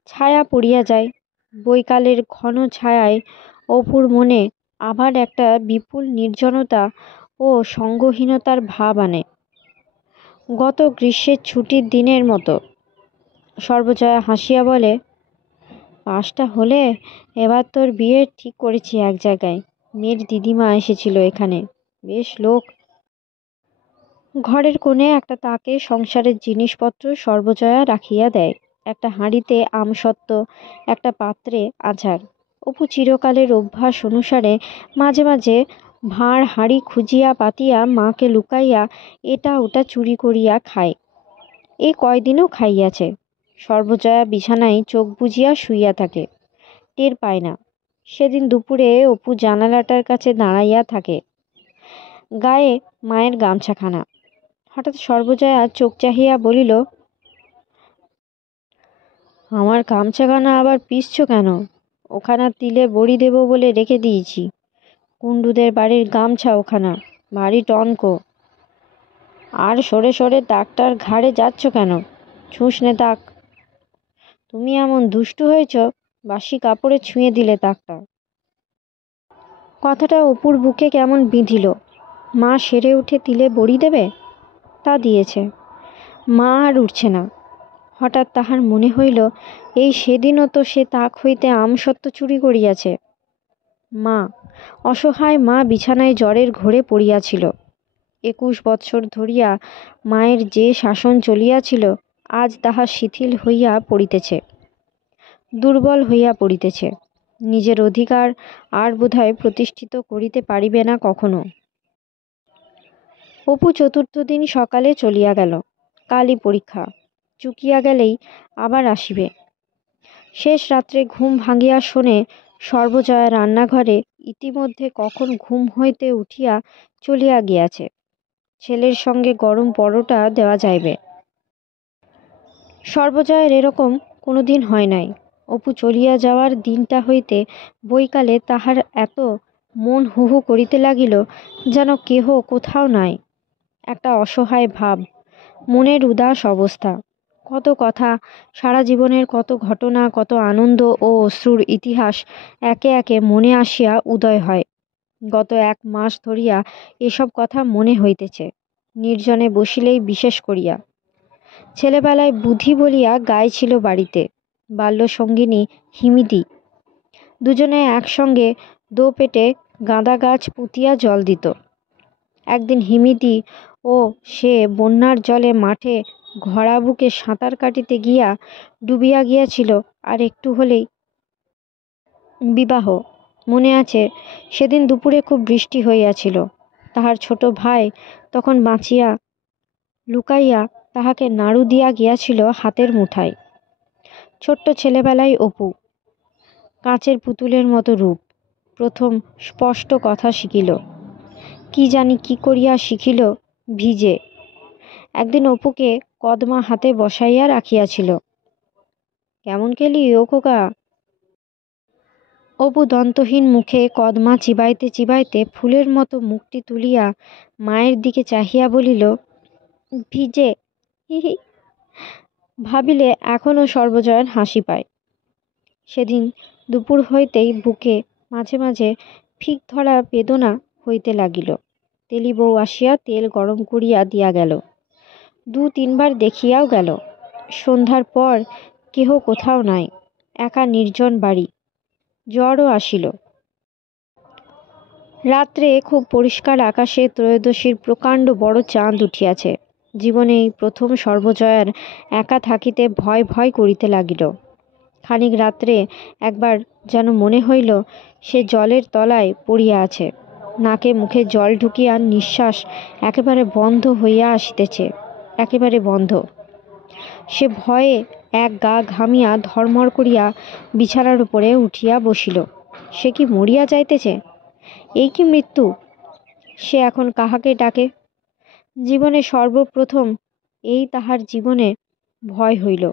ছায়া পড়িয়া যায়। বৈকালের ঘন ছায়ায় অপুর মনে আবার একটা বিপুল নির্জনতা ও সঙ্গহীনতার ভাব আনে। গত গ্রীষ্মের ছুটির দিনের মতো। সর্বজয়া হাসিয়া বলে, পাঁচটা হলে এবার তোর বিয়ে ঠিক করেছি এক জায়গায়। মেয়ের দিদিমা এসেছিল এখানে, বেশ লোক। ঘরের কোণে একটা তাকে সংসারের জিনিসপত্র সর্বজয়া রাখিয়া দেয়। একটা হাঁড়িতে আমসত্ত্ব, একটা পাত্রে আচার। অপু চিরকালের অভ্যাস অনুসারে মাঝে মাঝে ভাঁড় হাঁড়ি খুঁজিয়া পাতিয়া মাকে লুকাইয়া এটা ওটা চুরি করিয়া খায়। এই কয়দিনও খাইয়াছে। সর্বজয়া বিছানায় চোখ বুজিয়া শুইয়া থাকে, টের পায় না। সেদিন দুপুরে অপু জানালাটার কাছে দাঁড়াইয়া থাকে, গায়ে মায়ের গামছাখানা। হঠাৎ সর্বজয়া চোখ চাহিয়া বলিল, আমার গামছাখানা আবার পিসছ কেন? ওখানা তিলে বড়ি দেব বলে রেখে দিয়েছি। কুণ্ডুদের বাড়ির গামছা ওখানা, ভারী টনক। আর সরে সরে দাগটার ঘাড়ে যাচ্ছ কেন? ছুঁস নে দাগ। তুমি এমন দুষ্টু হয়েছ, বাসি কাপড়ে ছুঁয়ে দিলে দাগটা। কথাটা অপুর বুকে কেমন বিঁধিল। মা সেরে উঠে তিলে বড়ি দেবে? তা দিয়েছে। মা আর উঠছে না। হঠাৎ তাহার মনে হইল, এই সেদিনও তো সে তাক হইতে আমসত্ত্ব চুরি করিয়াছে। মা, অসহায় মা বিছানায় জ্বরের ঘোরে পড়িয়াছিল। 21 বৎসর ধরিয়া মায়ের যে শাসন চলিয়াছিল, আজ তাহা শিথিল হইয়া পড়িতেছে, দুর্বল হইয়া পড়িতেছে। নিজের অধিকার আর বোধহয় প্রতিষ্ঠিত করিতে পারিবে না কখনো। অপু চতুর্থ দিন সকালে চলিয়া গেল। কালই পরীক্ষা, চুকিয়া গেলেই আবার আসিবে। শেষ রাত্রে ঘুম ভাঙিয়া শোনে সর্বজয়া রান্নাঘরে ইতিমধ্যে কখন ঘুম হইতে উঠিয়া চলিয়া গিয়াছে। ছেলের সঙ্গে গরম পরোটা দেওয়া যাইবে। সর্বজয়ের এরকম কোনো দিন হয় নাই। অপু চলিয়া যাওয়ার দিনটা হইতে বৈকালে তাহার এত মন হুহু করিতে লাগিল, যেন কেহ কোথাও নাই। একটা অসহায় ভাব, মনের উদাস অবস্থা। কত কথা, সারা জীবনের কত ঘটনা, কত আনন্দ ও অশ্রুর ইতিহাস একে একে মনে আসিয়া উদয় হয়। গত 1 মাস ধরিয়া এসব কথা মনে হইতেছে, নির্জনে বসিলেই বিশেষ করিয়া। ছেলেবেলায় বুধি বলিয়া গাই ছিল বাড়িতে, বাল্যসঙ্গিনী হিমিদি। দুজনে একসঙ্গে দো পেটে গাঁদা গাছ পুঁতিয়া জল দিত। একদিন হিমিদি ও সে বন্যার জলে মাঠে ঘরা বুকে সাঁতার কাটিতে গিয়া ডুবিয়া গিয়াছিল, আর একটু হলেই বিবাহ। মনে আছে, সেদিন দুপুরে খুব বৃষ্টি হইয়াছিল। তাহার ছোট ভাই তখন বাঁচিয়া লুকাইয়া তাহাকে নাড়ু দিয়া গিয়াছিল হাতের মুঠায়। ছোট্ট ছেলেবেলায় অপু, কাঁচের পুতুলের মতো রূপ, প্রথম স্পষ্ট কথা শিখিল। কি জানি কি করিয়া শিখিল, ভিজে। একদিন অপুকে কদমা হাতে বসাইয়া রাখিয়াছিল। কেমন খেলি ও খোকা? অপু দন্তহীন মুখে কদমা চিবাইতে চিবাইতে ফুলের মতো মুখটি তুলিয়া মায়ের দিকে চাহিয়া বলিল, ভিজে। হি হি। ভাবিলে এখনও সর্বজয়ার হাসি পায়। সেদিন দুপুর হইতেই বুকে মাঝে মাঝে ফিক ধরা বেদনা হইতে লাগিল। তেলি বউ আসিয়া তেল গরম করিয়া দিয়া গেল। 2-3 বার দেখিয়াও গেল। সন্ধ্যার পর কেহ কোথাও নাই, একা নির্জন বাড়ি। জ্বরও আসিল। রাত্রে খুব পরিষ্কার আকাশে ত্রয়োদশীর প্রকাণ্ড বড় চাঁদ উঠিয়াছে। জীবনে এই প্রথম সর্বজয়ার একা থাকিতে ভয় ভয় করিতে লাগিল। খানিক রাত্রে একবার যেন মনে হইল সে জলের তলায় পড়িয়া আছে, নাকে মুখে জল ঢুকিয়া নিঃশ্বাস একেবারে বন্ধ হইয়া আসিতেছে, একেবারে বন্ধ। সে ভয়ে এক গা ঘামিয়া ধর্মর করিয়া বিছানার উপরে উঠিয়া বসিল। সে কি মরিয়া যাইতেছে? এই কি মৃত্যু? সে এখন কাহাকে ডাকে? জীবনে সর্বপ্রথম এই তাহার জীবনে ভয় হইল।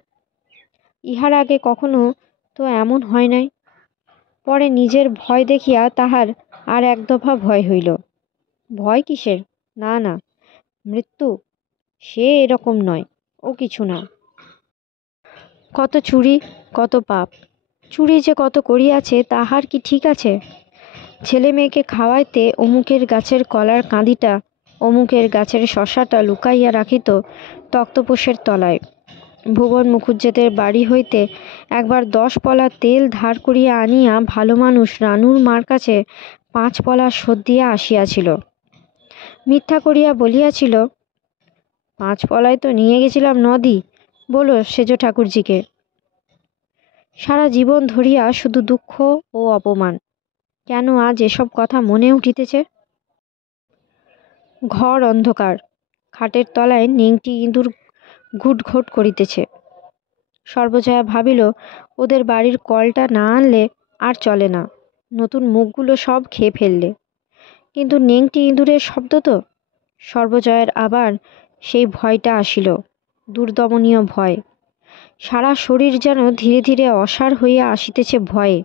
ইহার আগে কখনো তো এমন হয় নাই। পরে নিজের ভয় দেখিয়া তাহার আর এক দফা ভয় হইল। ভয় কিসের? না না, মৃত্যু, সে এরকম নয়, ও কিছু না। কত চুরি, কত পাপ, চুরি যে কত করিয়াছে তাহার কি ঠিক আছে? ছেলে মেয়েকে খাওয়াইতে অমুকের গাছের কলার কাঁদিটা, অমুকের গাছের শশাটা লুকাইয়া রাখিত তক্তপোষের তলায়। ভুবন মুখুজ্জেদের বাড়ি হইতে একবার 10 পলা তেল ধার করিয়া আনিয়া ভালো মানুষ রানুর মার কাছে 5 পলা শোধ দিয়া আসিয়াছিল। মিথ্যা করিয়া বলিয়াছিল, 5 পলায় তো নিয়ে গেছিলাম নদী, বলো সেজ ঠাকুরজিকে। সারা জীবন ধরিয়া শুধু দুঃখ ও অপমান। কেন আজ এসব কথা মনে উঠিতেছে? ঘর অন্ধকার, খাটের তলায় নেংটি ইঁদুর ঘুটঘুট করিতেছে। সর্বজয়া ভাবিল, ওদের বাড়ির কলটা না আনলে আর চলে না, নতুন মুখগুলো সব খেয়ে ফেললে। কিন্তু নেংটি ইঁদুরের শব্দ তো। সর্বজয়ের আবার সেই ভয়টা আসিল, দুর্দমনীয় ভয়। সারা শরীর যেন ধীরে ধীরে অসাড় হইয়া আসিতেছে ভয়ে।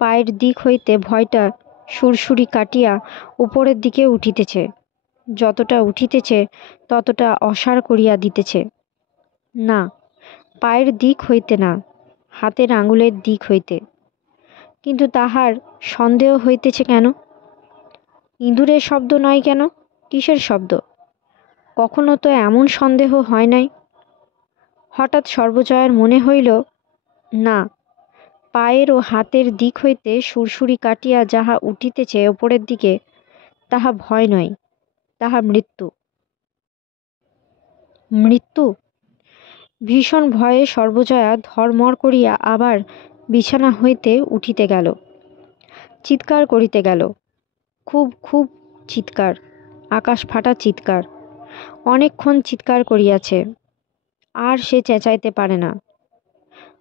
পায়ের দিক হইতে ভয়টা সুরসুরি কাটিয়া উপরের দিকে উঠিতেছে। যতটা উঠিতেছে ততটা অসাড় করিয়া দিতেছে। না, পায়ের দিক হইতে না, হাতের আঙুলের দিক হইতে। কিন্তু তাহার সন্দেহ হইতেছে কেন? ইঁদুরের শব্দ নয় কেন? কিসের শব্দ? কখনো তো এমন সন্দেহ হয় নাই। হঠাৎ সর্বজয়ার মনে হইল, না, পায়ের ও হাতের দিক হইতে সুরসুরি কাটিয়া যাহা উঠিতেছে ওপরের দিকে, তাহা ভয় নয়, তাহা মৃত্যু। মৃত্যু! ভীষণ ভয়ে সর্বজয়া ধড়মড় করিয়া আবার বিছানা হইতে উঠিতে গেল। চিৎকার করিতে গেল, খুব খুব চিৎকার, আকাশ ফাটা চিৎকার। অনেকক্ষণ চিৎকার করিয়াছে, আর সে চেঁচাইতে পারে না।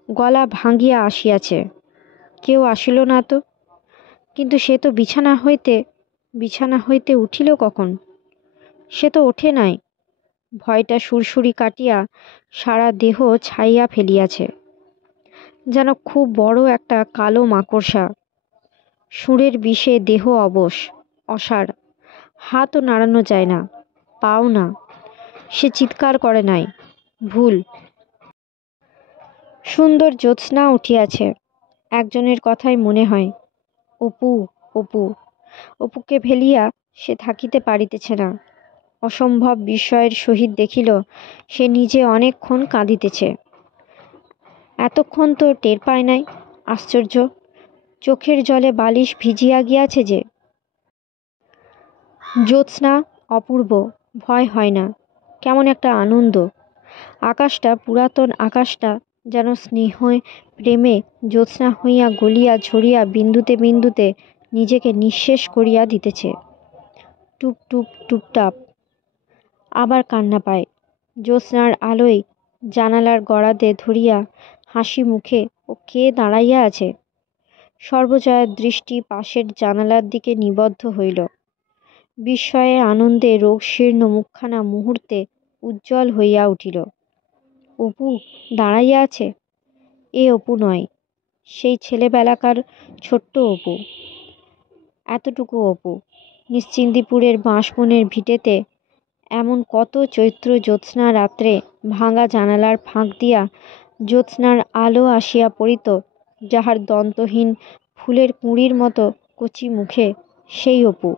গলা ভাঙিয়া আসিয়াছে। কেউ আসিল না তো। কিন্তু সে তো বিছানা হইতে উঠিল কখন? সে তো ওঠে নাই। ভয়টা সুরসুরি কাটিয়া সারা দেহ ছাইয়া ফেলিয়াছে, যেন খুব বড় একটা কালো মাকড়সা। সুরের বিষে দেহ অবশ, অসাড়, হাতও নাড়ানো যায় না, পাও না। সে চিৎকার করে নাই, ভুল। সুন্দর জ্যোৎস্না উঠিয়াছে। একজনের কথাই মনে হয়, অপু, অপু। অপুকে ফেলিয়া সে থাকিতে পারিতেছে না। অসম্ভব বিস্ময়ের সহিত দেখিল, সে নিজে অনেকক্ষণ কাঁদিতেছে। এতক্ষণ তো টের পায় নাই। আশ্চর্য, চোখের জলে বালিশ ভিজিয়া গিয়াছে যে। জ্যোৎস্না অপূর্ব, ভয় হয় না, কেমন একটা আনন্দ। আকাশটা, পুরাতন আকাশটা যেন স্নেহে প্রেমে জ্যোৎস্না হইয়া গলিয়া ঝরিয়া বিন্দুতে বিন্দুতে নিজেকে নিঃশেষ করিয়া দিতেছে। টুপ টুপ টুপটাপ। আবার কান্না পায়। জ্যোৎস্নার আলোয় জানালার গড়াদে ধরিয়া হাসি মুখে ও কে দাঁড়াইয়া আছে। সর্বজয়ার দৃষ্টি পাশের জানালার দিকে নিবদ্ধ হইল। বিস্ময়ে আনন্দে রোগশীর্ণ মুখখানা মুহূর্তে উজ্জ্বল হইয়া উঠিল। অপু দাঁড়াইয়া আছে। এ অপু নয়, সেই ছেলেবেলাকার ছোট্ট অপু। এতটুকু অপু নিশ্চিন্দিপুরের বাঁশবনের ভিটেতে এমন কত চৈত্র জ্যোৎস্না রাত্রে ভাঙা জানালার ফাঁক দিয়া জ্যোৎস্নার আলো আসিয়া পড়িত, যাহার দন্তহীন ফুলের কুঁড়ির মতো কচি মুখে সেই অপু।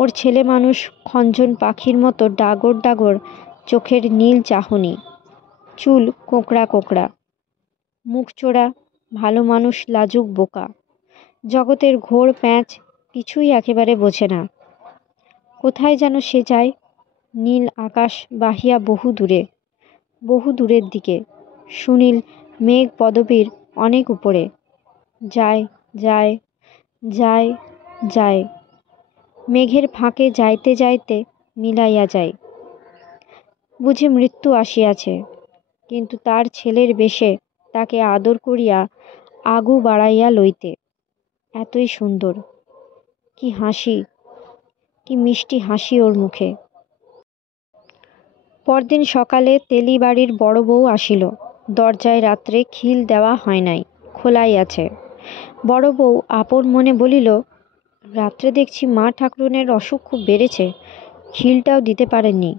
ওর ছেলে মানুষ খঞ্জন পাখির মতো ডাগর ডাগর চোখের নীল চাহনি, চুল কোঁকড়া কোঁকড়া, মুখ চোরা, ভালো মানুষ লাজুক বোকা, জগতের ঘোর প্যাঁচ কিছুই একেবারে বোঝে না। কোথায় যেন সে যায়, নীল আকাশ বাহিয়া বহু দূরের দিকে, সুনীল মেঘ পদবীর অনেক উপরে। যায় যায় যায় যায়, মেঘের ফাঁকে যাইতে যাইতে মিলাইয়া যায়। বুঝি মৃত্যু আসিয়াছে, কিন্তু তার ছেলের বেশে তাকে আদর করিয়া আগু বাড়াইয়া লইতে। এতই সুন্দর, কি হাসি, কি মিষ্টি হাসি ওর মুখে। পরদিন সকালে তেলি বাড়ির বড় বউ আসিল। দরজায় রাত্রে খিল দেওয়া হয় নাই, খোলাই আছে। বড় বউ আপন মনে বলিল, রাত্রে দেখছি মা ঠাকুরনের অসুখ খুব বেড়েছে, খিলটাও দিতে পারেননি।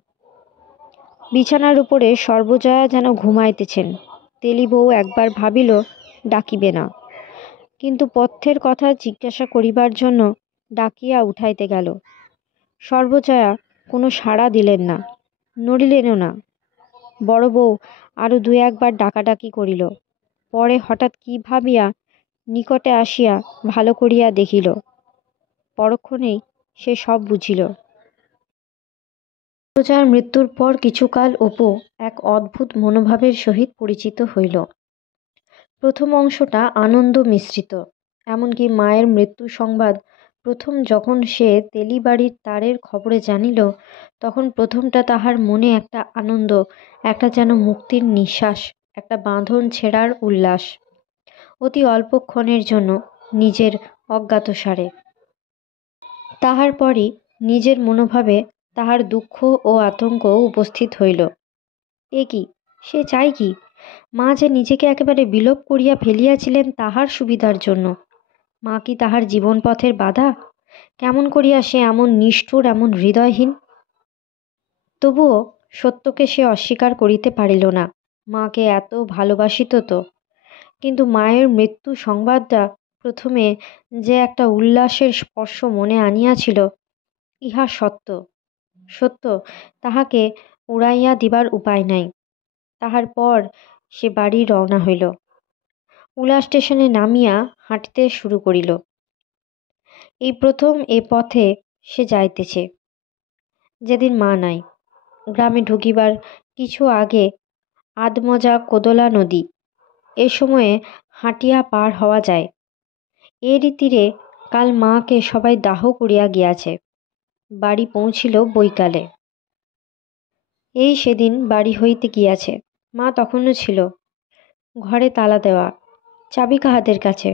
বিছানার উপরে সর্বজয়া যেন ঘুমাইতেছেন। তেলি বউ একবার ভাবিল ডাকিবে না, কিন্তু পথ্যের কথা জিজ্ঞাসা করিবার জন্য ডাকিয়া উঠাইতে গেল। সর্বজয়া কোনো সাড়া দিলেন না, নড়িলেনও না। বড় বউ আরো দুই একবার ডাকাডাকি করিল, পরে হঠাৎ কি ভাবিয়া নিকটে আসিয়া ভালো করিয়া দেখিল। পরক্ষণেই সে সব বুঝিল। সর্বজয়ার মৃত্যুর পর কিছুকাল অপু এক অদ্ভুত মনোভাবের সহিত পরিচিত হইল। প্রথম অংশটা আনন্দ মিশ্রিত। এমনকি মায়ের মৃত্যু সংবাদ প্রথম যখন সে তেলিবাড়ির তারের খবরে জানিল, তখন প্রথমটা তাহার মনে একটা আনন্দ, একটা যেন মুক্তির নিঃশ্বাস, একটা বাঁধন ছেঁড়ার উল্লাস। অতি অল্পক্ষণের জন্য নিজের অজ্ঞাতসারে। তাহার পরই নিজের মনোভাবে তাহার দুঃখ ও আতঙ্ক উপস্থিত হইল। এ কি, সে চায় কি? মা যে নিজেকে একেবারে বিলোপ করিয়া ফেলিয়াছিলেন তাহার সুবিধার জন্য। মা কি তাহার জীবনপথের বাধা? কেমন করিয়া সে এমন নিষ্ঠুর, এমন হৃদয়হীন? তবুও সত্যকে সে অস্বীকার করিতে পারিল না। মাকে এত ভালোবাসিত তো। কিন্তু মায়ের মৃত্যু সংবাদটা প্রথমে যে একটা উল্লাসের স্পর্শ মনে আনিয়াছিল, ইহা সত্য। সত্য, তাহাকে উড়াইয়া দিবার উপায় নাই। তাহার পর সে বাড়ি রওনা হইল। উলা স্টেশনে নামিয়া হাঁটিতে শুরু করিল। এই প্রথম এ পথে সে যাইতেছে, যেদিন মা নাই। গ্রামে ঢুকিবার কিছু আগে আধমজা কোদলা নদী, এ সময়ে হাঁটিয়া পার হওয়া যায়। এরই তীরে কাল মাকে সবাই দাহ করিয়া গিয়াছে। বাড়ি পৌঁছিল বৈকালে। এই সেদিন বাড়ি হইতে গিয়াছে। মা তখনও ছিল। ঘরে তালা দেওয়া, চাবি কাহাদের কাছে?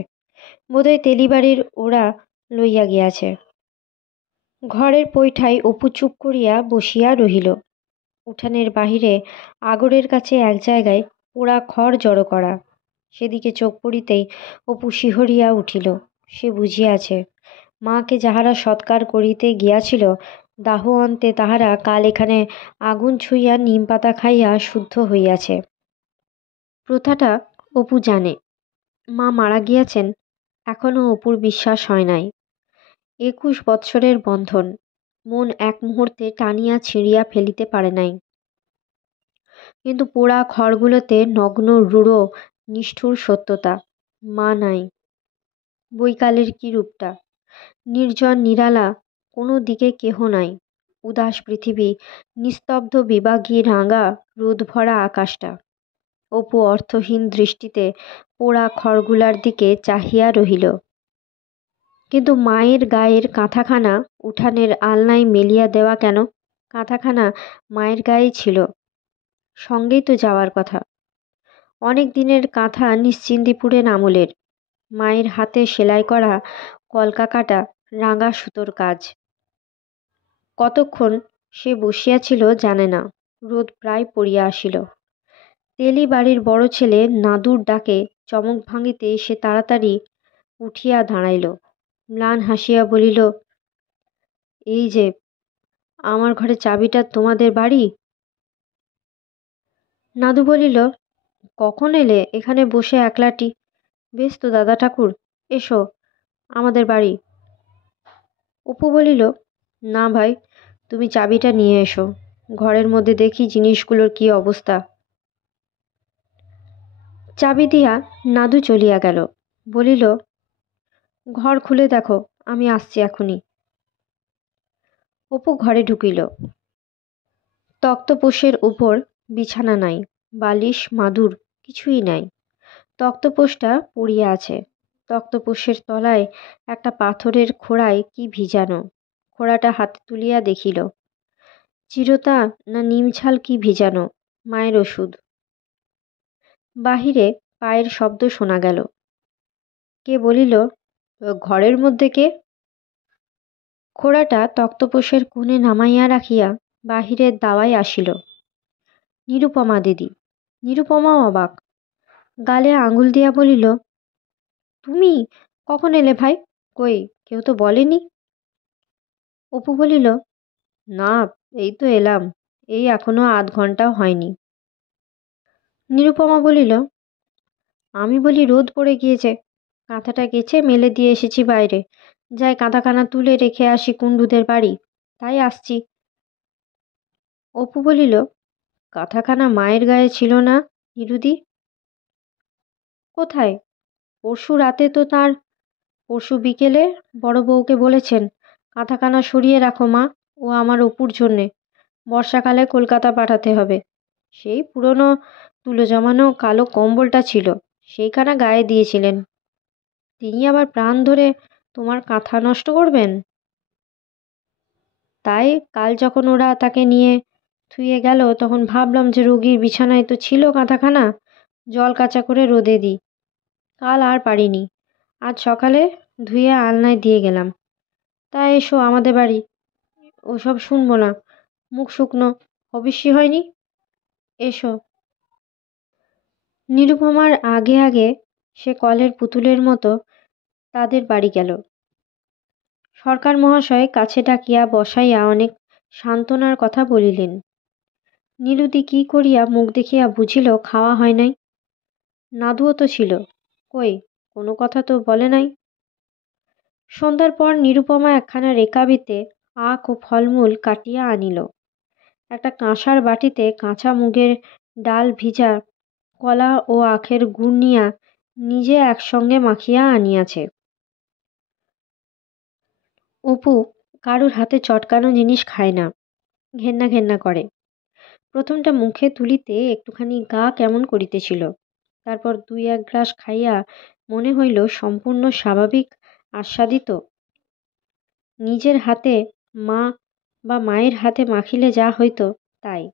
বোধহয় তেলিবাড়ির ওরা লইয়া গিয়াছে। ঘরের পৈঠায় অপু চুপ করিয়া বসিয়া রহিল। উঠানের বাহিরে আগরের কাছে এক জায়গায় পোড়া খড় জড়ো করা। সেদিকে চোখ পড়িতেই অপু শিহরিয়া উঠিল। সে বুঝিয়াছে, মাকে যাহারা সৎকার করিতে গিয়াছিল, দাহ অন্তে তাহারা কাল এখানে আগুন ছুঁইয়া নিম পাতা খাইয়া শুদ্ধ হইয়াছে। প্রথাটা অপু জানে। মা মারা গিয়াছেন, এখনও অপুর বিশ্বাস হয় নাই। 21 বৎসরের বন্ধন মন এক মুহূর্তে টানিয়া ছিঁড়িয়া ফেলিতে পারে নাই। কিন্তু পোড়া খড়গুলোতে নগ্ন রূঢ় নিষ্ঠুর সত্যতা, মা নাই। বৈকালের কি রূপটা! নির্জন নিরালা, কোনো দিকে কেহ নাই। উদাস পৃথিবী, নিস্তব্ধ বিভাগী রাঙা রোদভরা আকাশটা। অপু অর্থহীন দৃষ্টিতে পোড়া খড়গুলার দিকে চাহিয়া রহিল। কিন্তু মায়ের গায়ের কাঁথাখানা উঠানের আলনায় মেলিয়া দেওয়া কেন? কাঁথাখানা মায়ের গায়েই ছিল, সঙ্গেই তো যাওয়ার কথা। অনেক দিনের কাঁথা, নিশ্চিন্দিপুরের আমলের। মায়ের হাতে সেলাই করা কলকা কাটা রাঙা সুতোর কাজ। কতক্ষণ সে বসিয়াছিল জানে না। রোদ প্রায় পড়িয়া আসিল। তেলি বাড়ির বড় ছেলে নাদুর ডাকে চমক ভাঙিতে সে তাড়াতাড়ি উঠিয়া দাঁড়াইল। ম্লান হাসিয়া বলিল, এই যে, আমার ঘরে চাবিটা তোমাদের বাড়ি? নাদু বলিল, কখন এলে এখানে বসে একলাটি? বেশ তো দাদা ঠাকুর, এসো আমাদের বাড়ি। অপু বলিল, না ভাই, তুমি চাবিটা নিয়ে এসো। ঘরের মধ্যে দেখি জিনিসগুলোর কি অবস্থা। চাবি দিয়া নাদু চলিয়া গেল। বলিল, ঘর খুলে দেখো, আমি আসছি এখনই। অপু ঘরে ঢুকিল। তক্তপোষের উপর বিছানা নাই, বালিশ মাদুর কিছুই নাই। তক্তপোষটা পড়িয়া আছে। তক্তপোষের তলায় একটা পাথরের খোড়ায় কি ভিজানো। খোড়াটা হাতে তুলিয়া দেখিল, চিরতা না নিমছাল কি ভিজানো, মায়ের ওষুধ। বাহিরে পায়ের শব্দ শোনা গেল। কে বলিল, ঘরের মধ্যে কে? খোড়াটা তক্তপোষের কোণে নামাইয়া রাখিয়া বাহিরের দাওয়ায় আসিল। নিরুপমা দিদি। নিরুপমাও অবাক। গালে আঙুল দিয়া বলিল, তুমি কখন এলে ভাই? কই, কেউ তো বলেনি। অপু বলিল, না, এই তো এলাম, এই এখনো আধ ঘন্টাও হয়নি। নিরুপমা বলিল, আমি বলি রোদ পড়ে গিয়েছে, কাঁথাটা গেছে মেলে দিয়ে এসেছি বাইরে, যাই কাঁথাখানা তুলে রেখে আসি কুণ্ডুদের বাড়ি, তাই আসছি। অপু বলিল, কাঁথাখানা মায়ের গায়ে ছিল না নিরুদি? কোথায়? পরশু রাতে তো তার পরশু বিকেলে বড় বউকে বলেছেন, কাঁথাখানা সরিয়ে রাখো মা, ও আমার অপুর জন্যে, বর্ষাকালে কলকাতা পাঠাতে হবে। সেই পুরনো তুলো জমানো কালো কম্বলটা ছিল, সেইখানা গায়ে দিয়েছিলেন। তিনি আবার প্রাণ ধরে তোমার কাঁথা নষ্ট করবেন? তাই কাল যখন ওরা তাকে নিয়ে থুয়ে গেল, তখন ভাবলাম যে রোগীর বিছানায় তো ছিল কাঁথাখানা, জল কাঁচা করে রোদে দিই। কাল আর পারিনি, আজ সকালে ধুয়ে আলনায় দিয়ে গেলাম। তা এসো আমাদের বাড়ি। ওসব শুনবো না, মুখ শুকনো, হবিষ্যি হয়নি, এসো। নিরুপমার আগে আগে সে কলের পুতুলের মতো তাদের বাড়ি গেল। সরকার মহাশয় কাছে ডাকিয়া বসাইয়া অনেক সান্ত্বনার কথা বলিলেন। নীলুদি কি করিয়া মুখ দেখিয়া বুঝিল খাওয়া হয় নাই। নাদুও তো ছিল, কই, কোনো কথা তো বলে নাই। সন্ধ্যার পর নিরুপমা একখানা রেকাবিতে আখ ও ফলমূল কাটিয়া আনিল। একটা কাঁসার বাটিতে কাঁচা মুগের ডাল ভিজা কলা ও আখের গুড় নিয়া নিজে একসঙ্গে মাখিয়া আনিয়াছে। অপু কারুর হাতে চটকানো জিনিস খায় না, ঘেন্না ঘেন্না করে। প্রথমটা মুখে তুলিতে একটুখানি গা কেমন করিতেছিল, তারপর দুই এক গ্রাস খাইয়া মনে হইল সম্পূর্ণ স্বাভাবিক আস্বাদিত। নিজের হাতে মা বা মায়ের হাতে মাখিলে যা হইত তাই।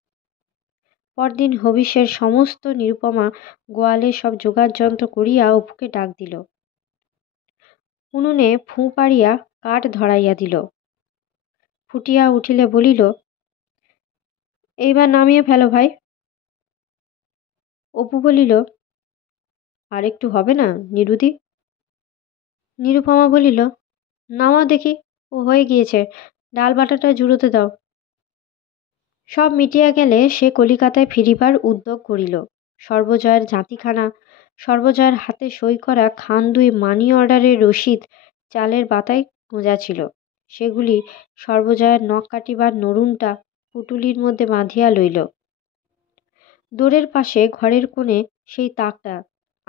পরদিন হবিষ্যের সমস্ত নিরুপমা গোয়ালে সব যোগাড়যন্ত্র করিয়া অপুকে ডাক দিল। উনুনে ফুঁ পাড়িয়া কাঠ ধরাইয়া দিল। ফুটিয়া উঠিলে বলিল, এইবার নামিয়ে ফেলো ভাই। অপু বলিল, আর একটু হবে না নিরুদি? নিরুপমা বলিল, নামাও দেখি, ও হয়ে গিয়েছে, ডাল বাটাটা জুড়োতে দাও। সব মিটিয়া গেলে সে কলিকাতায় ফিরিবার উদ্যোগ করিল। সর্বজয়ার জাঁতিখানা, সর্বজয়ার হাতে সই করা খান 2 মানি অর্ডারের রসিদ চালের বাতায় গোঁজা ছিল। সেগুলি সর্বজয়ার নখ কাটিবার নরুনটা পুটুলির মধ্যে বাঁধিয়া লইল। দোরের পাশে ঘরের কোণে সেই তাকটা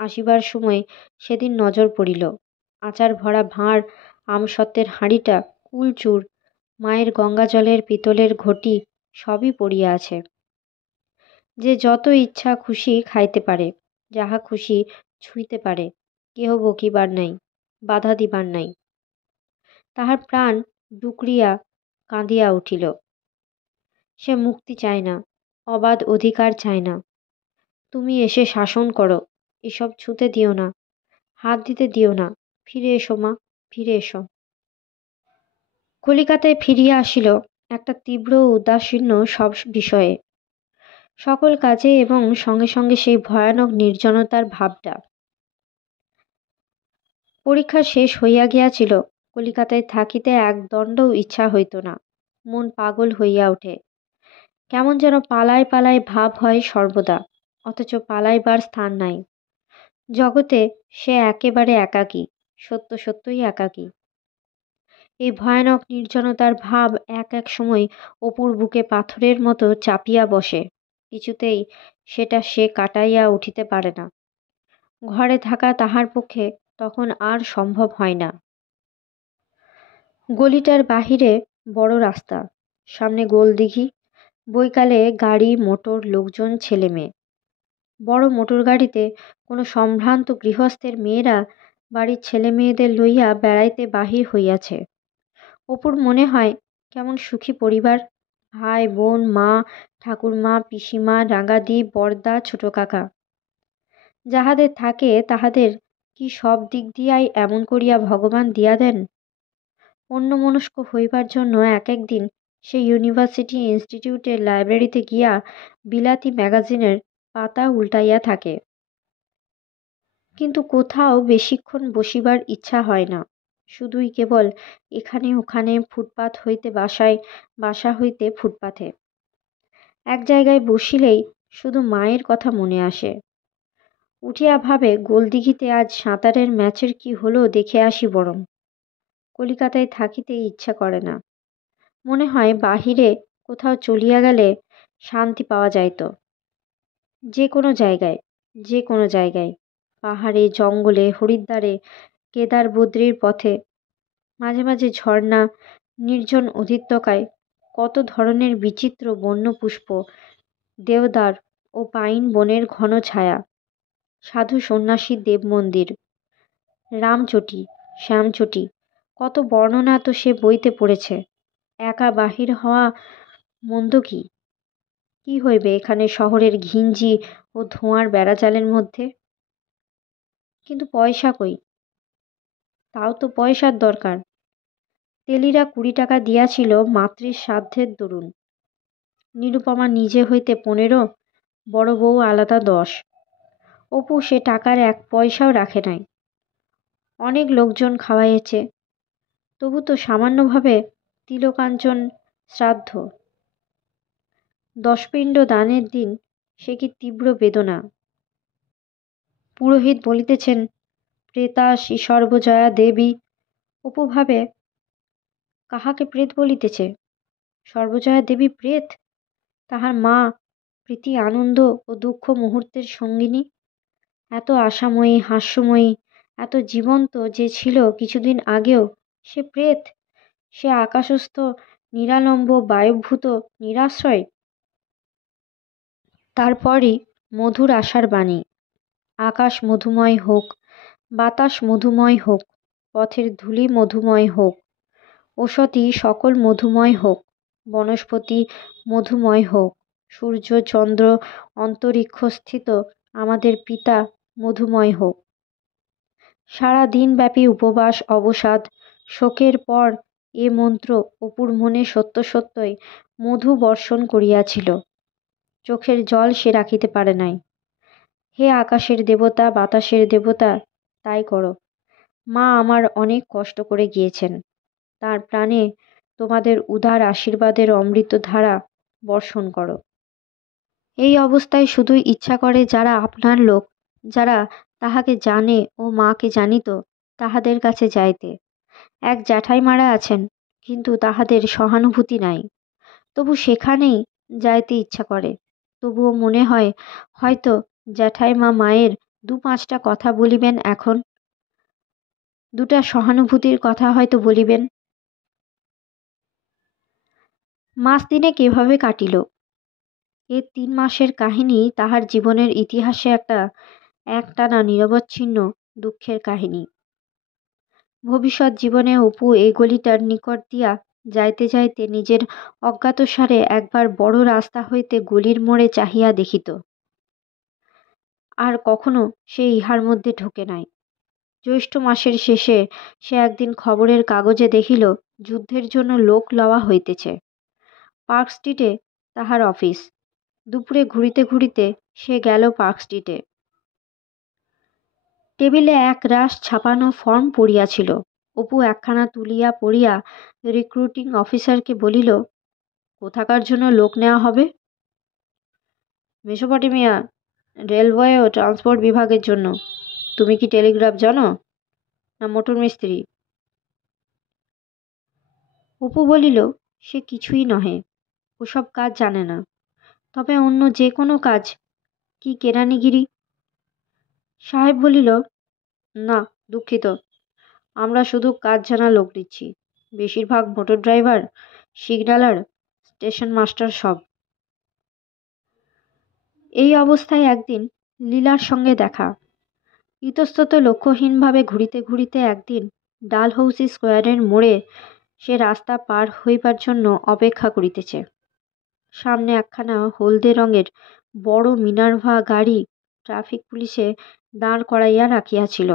আসিবার সময় সেদিন নজর পড়িল। আচার ভরা ভাঁড় আমসত্ত্বের হাঁড়িটা, কুলচুর, মায়ের গঙ্গা জলের পিতলের ঘটি সবই পড়িয়া আছে। যে যত ইচ্ছা খুশি খাইতে পারে, যাহা খুশি ছুঁইতে পারে, কেহ বকিবার নাই, বাধা দিবার নাই। তাহার প্রাণ ডুকরিয়া কাঁদিয়া উঠিল। সে মুক্তি চায় না, অবাধ অধিকার চায় না। তুমি এসে শাসন করো, এসব ছুঁতে দিও না, হাত দিতে দিও না, ফিরে এসো মা, ফিরে এসো। কলিকাতায় ফিরিয়া আসিল একটা তীব্র উদাসীন্য সব বিষয়ে, সকল কাজে, এবং সঙ্গে সঙ্গে সেই ভয়ানক নির্জনতার ভাবটা। পরীক্ষা শেষ হইয়া গিয়াছিল, কলিকাতায় থাকিতে এক দণ্ডও ইচ্ছা হইত না। মন পাগল হইয়া ওঠে, কেমন যেন পালায় পালায় ভাব হয় সর্বদা, অথচ পালাইবার স্থান নাই। জগতে সে একেবারে একাকী, সত্য সত্যই একাকী। এই ভয়ানক নির্জনতার ভাব এক এক সময় অপুর বুকে পাথরের মতো চাপিয়া বসে। কিছুতেই সেটা সে কাটাইয়া উঠিতে পারে না। ঘরে থাকা তাহার পক্ষে তখন আর সম্ভব হয় না। গলিটার বাহিরে বড় রাস্তা, সামনে গোলদিঘি, বৈকালে গাড়ি মোটর, লোকজন, ছেলে মেয়ে। বড় মোটর গাড়িতে কোনো সম্ভ্রান্ত গৃহস্থের মেয়েরা বাড়ির ছেলে মেয়েদের লইয়া বেড়াইতে বাহির হইয়াছে। অপুর মনে হয় কেমন সুখী পরিবার, ভাই বোন, মা, ঠাকুরমা, পিসিমা, রাঙাদি, বরদা, ছোট কাকা। যাহাদের থাকে তাহাদের কি সব দিক দিয়াই এমন করিয়া ভগবান দিয়া দেন। অন্যমনস্ক হইবার জন্য এক একদিন সে ইউনিভার্সিটি ইনস্টিটিউটের লাইব্রেরিতে গিয়া বিলাতি ম্যাগাজিনের পাতা উল্টাইয়া থাকে। কিন্তু কোথাও বেশিক্ষণ বসিবার ইচ্ছা হয় না, শুধুই কেবল এখানে ওখানে ফুটপাত হইতে বাসা হইতে ফুটপাথে। এক জায়গায় বসিলেই শুধু মায়ের কথা মনে আসে। উঠিয়া ভাবে, গোলদিঘিতে আজ সাঁতারের ম্যাচের কি হলো দেখে আসি বরং। কলিকাতায় থাকিতে ইচ্ছা করে না। মনে হয় বাহিরে কোথাও চলিয়া গেলে শান্তি পাওয়া যাইত। যে কোনো জায়গায়, যে কোনো জায়গায়, পাহাড়ে, জঙ্গলে, হরিদ্বারে, কেদার বদ্রীর পথে, মাঝে মাঝে ঝর্ণা, নির্জন অধিত্যকায়, কত ধরনের বিচিত্র বন্য পুষ্প, দেওদার ও পাইন বনের ঘন ছায়া, সাধু সন্ন্যাসী দেব মন্দির, রামচটি, শ্যামচটি, কত বর্ণনা তো সে বইতে পড়েছে। একা বাহির হওয়া মন্দ কি? কি হইবে এখানে শহরের ঘিঞ্জি ও ধোঁয়ার বেড়াজালের মধ্যে? কিন্তু পয়সা কই? তাও তো পয়সার দরকার। তেলিরা 20 টাকা দিয়াছিল মাতৃর সাধ্যের দরুন। নিরুপমা নিজে হইতে 15, বড় বউ আলাদা 10। অপু সে টাকার 1 পয়সাও রাখে নাই। অনেক লোকজন খাওয়াইয়েছে, তবু তো সামান্যভাবে তিলকাঞ্চন শ্রাদ্ধ। 10 পিণ্ড দানের দিন সে কি তীব্র বেদনা। পুরোহিত বলিতেছেন, প্রেতাসি সর্বজয়া দেবী। অপু ভাবে, কাহাকে প্রেত বলিতেছে? সর্বজয়া দেবী প্রেত? তাহার মা, প্রীতি আনন্দ ও দুঃখ মুহূর্তের সঙ্গিনী, এত আশাময়ী, হাস্যময়ী, এত জীবন্ত যে ছিল কিছুদিন আগেও, সে প্রেত? সে আকাশস্থ নিরালম্ব বায়ুভূত নিরাশ্রয়? তারপরই মধুর আশার বাণী। আকাশ মধুময় হোক, বাতাস মধুময় হোক, পথের ধূলি মধুময় হোক, ওষধি সকল মধুময় হোক, বনস্পতি মধুময় হোক, সূর্য চন্দ্র অন্তরিক্ষস্থিত আমাদের পিতা মধুময় হোক। সারা দিনব্যাপী উপবাস, অবসাদ, শোকের পর এ মন্ত্র অপুর মনে সত্য সত্যই মধু বর্ষণ করিয়াছিল। চোখের জল সে রাখিতে পারে নাই। হে আকাশের দেবতা, বাতাসের দেবতা, তাই করো। মা আমার অনেক কষ্ট করে গিয়েছেন, তার প্রাণে তোমাদের উদার আশীর্বাদের অমৃত ধারা বর্ষণ করো। এই অবস্থায় শুধুই ইচ্ছা করে যারা আপনার লোক, যারা তাহাকে জানে ও মাকে জানিত, তাহাদের কাছে যাইতে। এক জ্যাঠাইমারা আছেন, কিন্তু তাহাদের সহানুভূতি নাই। তবু সেখানেই যাইতে ইচ্ছা করে। তবুও মনে হয়, হয়তো জ্যাঠাইমা মায়ের 2-5টা কথা বলিবেন এখন, 2টা সহানুভূতির কথা হয়তো বলিবেন। মাস দিনেক এভাবে কাটিল। এ 3 মাসের কাহিনী তাহার জীবনের ইতিহাসে একটা একটানা নিরবচ্ছিন্ন দুঃখের কাহিনী। ভবিষ্যৎ জীবনে অপু এই গলিটার নিকট দিয়া যাইতে যাইতে নিজের অজ্ঞাতসারে একবার বড় রাস্তা হইতে গলির মোড়ে চাহিয়া দেখিত। আর কখনো সে ইহার মধ্যে ঢোকে নাই। জ্যৈষ্ঠ মাসের শেষে সে একদিন খবরের কাগজে দেখিল যুদ্ধের জন্য লোক লওয়া হইতেছে। পার্ক স্ট্রিটে তাহার অফিস। দুপুরে ঘুরিতে ঘুরিতে সে গেল পার্ক স্ট্রিটে। টেবিলে এক রাশ ছাপানো ফর্ম পড়িয়াছিল। অপু একখানা তুলিয়া পড়িয়া রিক্রুটিং অফিসারকে বলিল, কোথাকার জন্য লোক নেওয়া হবে? মেসোপটেমিয়া রেলওয়ে ও ট্রান্সপোর্ট বিভাগের জন্য। তুমি কি টেলিগ্রাফ জানো, না মোটর মিস্ত্রি? অপু বলিল, সে কিছুই নহে, ওসব কাজ জানে না। তবে অন্য যে কোনো কাজ, কি কেরানিগিরি? সাহেব বলিল, না দুঃখিত, আমরা শুধু কাজ জানা লোক দিচ্ছি। বেশিরভাগ মোটর ড্রাইভার, সিগন্যালার, স্টেশন মাস্টার সব। এই অবস্থায় একদিন লীলার সঙ্গে দেখা। ইতস্তত লক্ষ্যহীনভাবে ঘুরিতে ঘুরিতে একদিন ডালহৌসি স্কোয়ারের মোড়ে সে রাস্তা পার হইবার জন্য অপেক্ষা করিতেছে। সামনে একখানা হলদে রঙের বড় মিনার্ভা গাড়ি ট্রাফিক পুলিশে দাঁড় করাইয়া রাখিয়াছিল।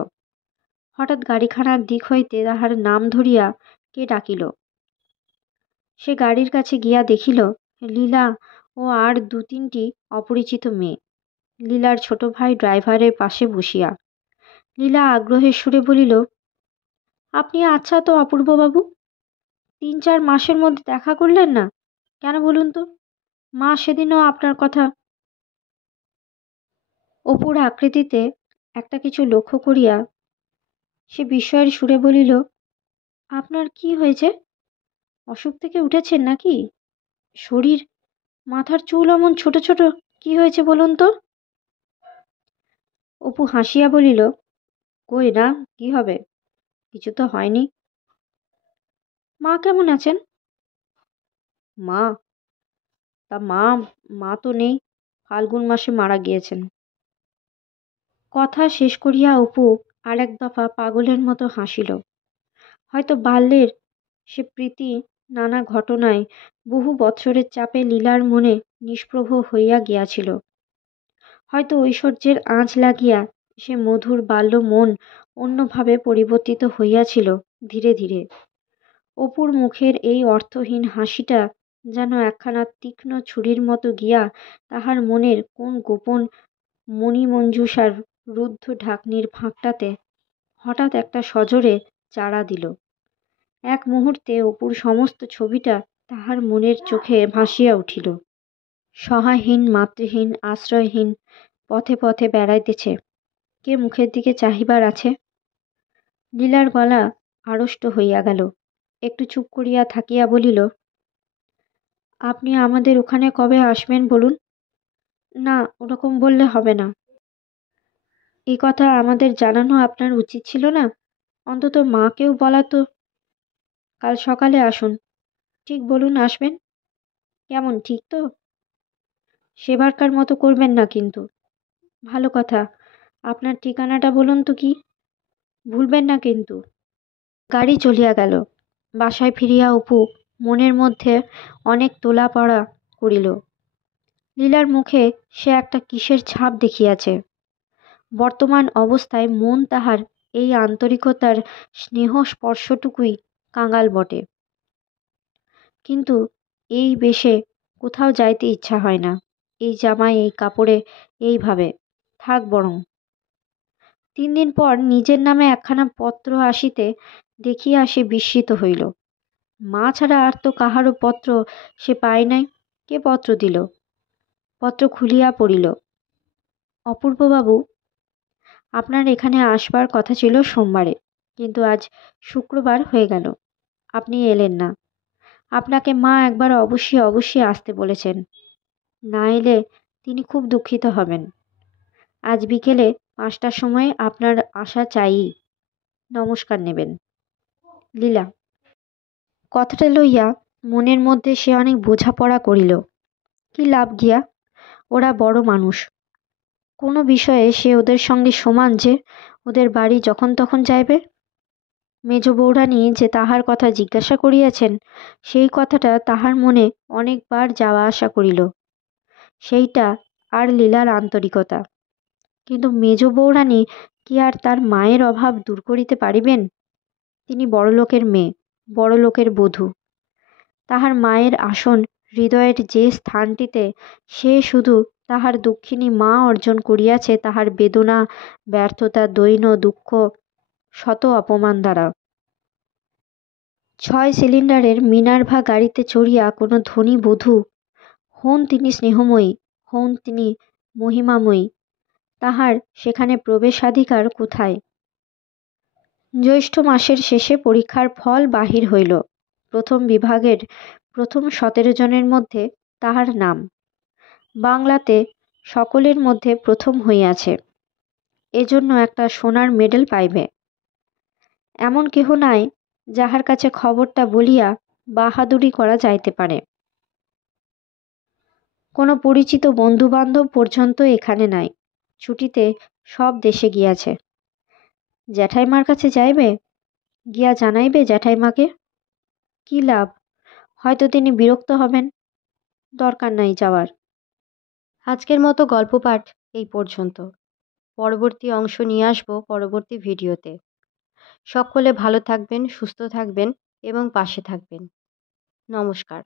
হঠাৎ গাড়িখানার দিক হইতে তাহার নাম ধরিয়া কে ডাকিল। সে গাড়ির কাছে গিয়া দেখিল লীলা ও আর 2-3টি অপরিচিত মেয়ে। লীলার ছোট ভাই ড্রাইভারের পাশে বসিয়া। লীলা আগ্রহের সুরে বলিল, আপনি আচ্ছা তো অপূর্ববাবু, 3-4 মাসের মধ্যে দেখা করলেন না কেন বলুন তো? মা সেদিনও আপনার কথা। অপুর আকৃতিতে একটা কিছু লক্ষ্য করিয়া সে বিস্ময়ের সুরে বলিল, আপনার কি হয়েছে? অসুখ থেকে উঠেছেন নাকি? শরীর, মাথার চুল অমন ছোট ছোট, কি হয়েছে বলুন তো? অপু হাসিয়া বলিল, কই না, কি হবে, কিছু তো হয়নি। মা কেমন আছেন? মা? তা মা, মা তো নেই, ফাল্গুন মাসে মারা গিয়েছেন। কথা শেষ করিয়া অপু আর এক দফা পাগলের মতো হাসিল। হয়তো বাল্যের সে প্রীতি নানা ঘটনায় বহু বৎসরের চাপে লীলার মনে নিষ্প্রভ হইয়া গিয়াছিল। হয়তো ঐশ্বর্যের আঁচ লাগিয়া সে মধুর বাল্য মন অন্যভাবে পরিবর্তিত হইয়াছিল ধীরে ধীরে। অপুর মুখের এই অর্থহীন হাসিটা যেন একখানা তীক্ষ্ণ ছুরির মতো গিয়া তাহার মনের কোন গোপন মণিমঞ্জুষার রুদ্ধ ঢাকনির ফাঁকটাতে হঠাৎ একটা সজোরে চাড়া দিল। এক মুহূর্তে অপুর সমস্ত ছবিটা তাহার মনের চোখে ভাসিয়া উঠিল। সহায়হীন, মাতৃহীন, আশ্রয়হীন, পথে পথে বেড়াইতেছে, কে মুখের দিকে চাহিবার আছে? লীলার গলা আড়ষ্ট হইয়া গেল। একটু চুপ করিয়া থাকিয়া বলিল, আপনি আমাদের ওখানে কবে আসবেন বলুন? না, ওরকম বললে হবে না। এই কথা আমাদের জানানো আপনার উচিত ছিল না? অন্তত মাকেও বলা তো। কাল সকালে আসুন। ঠিক বলুন, আসবেন? কেমন, ঠিক তো? সেবারকার মতো করবেন না কিন্তু। ভালো কথা। আপনার ঠিকানাটা বলুন তো কি? ভুলবেন না কিন্তু। গাড়ি চলিয়া গেল। বাসায় ফিরিয়া অপু মনের মধ্যে অনেক তোলাপড়া করিল। লীলার মুখে সে একটা কিসের ছাপ দেখিয়াছে। বর্তমান অবস্থায় মন তাহার এই আন্তরিকতার স্নেহ স্পর্শটুকুই কাঙাল বটে। কিন্তু এই বেশে কোথাও যাইতে ইচ্ছা হয় না। এই জামায়, এই কাপড়ে, এইভাবে থাক বরং। 3 দিন পর নিজের নামে একখানা পত্র আসিতে দেখিয়া সে বিস্মিত হইল। মা ছাড়া আর তো কাহারও পত্র সে পায় নাই। কে পত্র দিল? পত্র খুলিয়া পড়িল, অপূর্ববাবু, আপনার এখানে আসবার কথা ছিল সোমবারে, কিন্তু আজ শুক্রবার হয়ে গেল, আপনি এলেন না। আপনাকে মা একবার অবশ্যই অবশ্যই আসতে বলেছেন। না এলে তিনি খুব দুঃখিত হবেন। আজ বিকেলে 5টার সময় আপনার আসা চাই। নমস্কার নেবেন। লীলা। কথাটা লইয়া মনের মধ্যে সে অনেক বোঝাপড়া করিল। কি লাভ গিয়া? ওরা বড় মানুষ, কোনো বিষয়ে সে ওদের সঙ্গে সমান যে ওদের বাড়ি যখন তখন যাইবে। মেজ বৌরানী যে তাহার কথা জিজ্ঞাসা করিয়াছেন, সেই কথাটা তাহার মনে অনেকবার যাওয়া আসা করিল। সেইটা আর লীলার আন্তরিকতা। কিন্তু মেজ বৌরানী কি আর তার মায়ের অভাব দূর করিতে পারিবেন? তিনি বড়লোকের মেয়ে, বড়লোকের বধূ। তাহার মায়ের আসন হৃদয়ের যে স্থানটিতে সে শুধু তাহার দুঃখিনী মা অর্জন করিয়াছে তাহার বেদনা, ব্যর্থতা, দৈন্য, দুঃখ, শত অপমান দ্বারা। 6 সিলিন্ডারের মিনার্ভা গাড়িতে চড়িয়া কোনো ধনী বধূ, হন তিনি স্নেহময়ী, হন তিনি মহিমাময়ী, তাহার সেখানে প্রবেশাধিকার কোথায়? জ্যৈষ্ঠ মাসের শেষে পরীক্ষার ফল বাহির হইল। প্রথম বিভাগের প্রথম 17 জনের মধ্যে তাহার নাম। বাংলাতে সকলের মধ্যে প্রথম হইয়াছে, এজন্য একটা সোনার মেডেল পাইবে। এমন কেহ নাই যাহার কাছে খবরটা বলিয়া বাহাদুরি করা যাইতে পারে। কোনো পরিচিত বন্ধুবান্ধব পর্যন্ত এখানে নাই, ছুটিতে সব দেশে গিয়াছে। জ্যাঠাইমার কাছে যাইবে, গিয়া জানাইবে জ্যাঠাইমাকে। কি লাভ? হয়তো তিনি বিরক্ত হবেন। দরকার নাই যাওয়ার। আজকের মতো গল্প পাঠ এই পর্যন্ত। পরবর্তী অংশ নিয়ে আসবো পরবর্তী ভিডিওতে। সকলে ভালো থাকবেন, সুস্থ থাকবেন এবং পাশে থাকবেন। নমস্কার।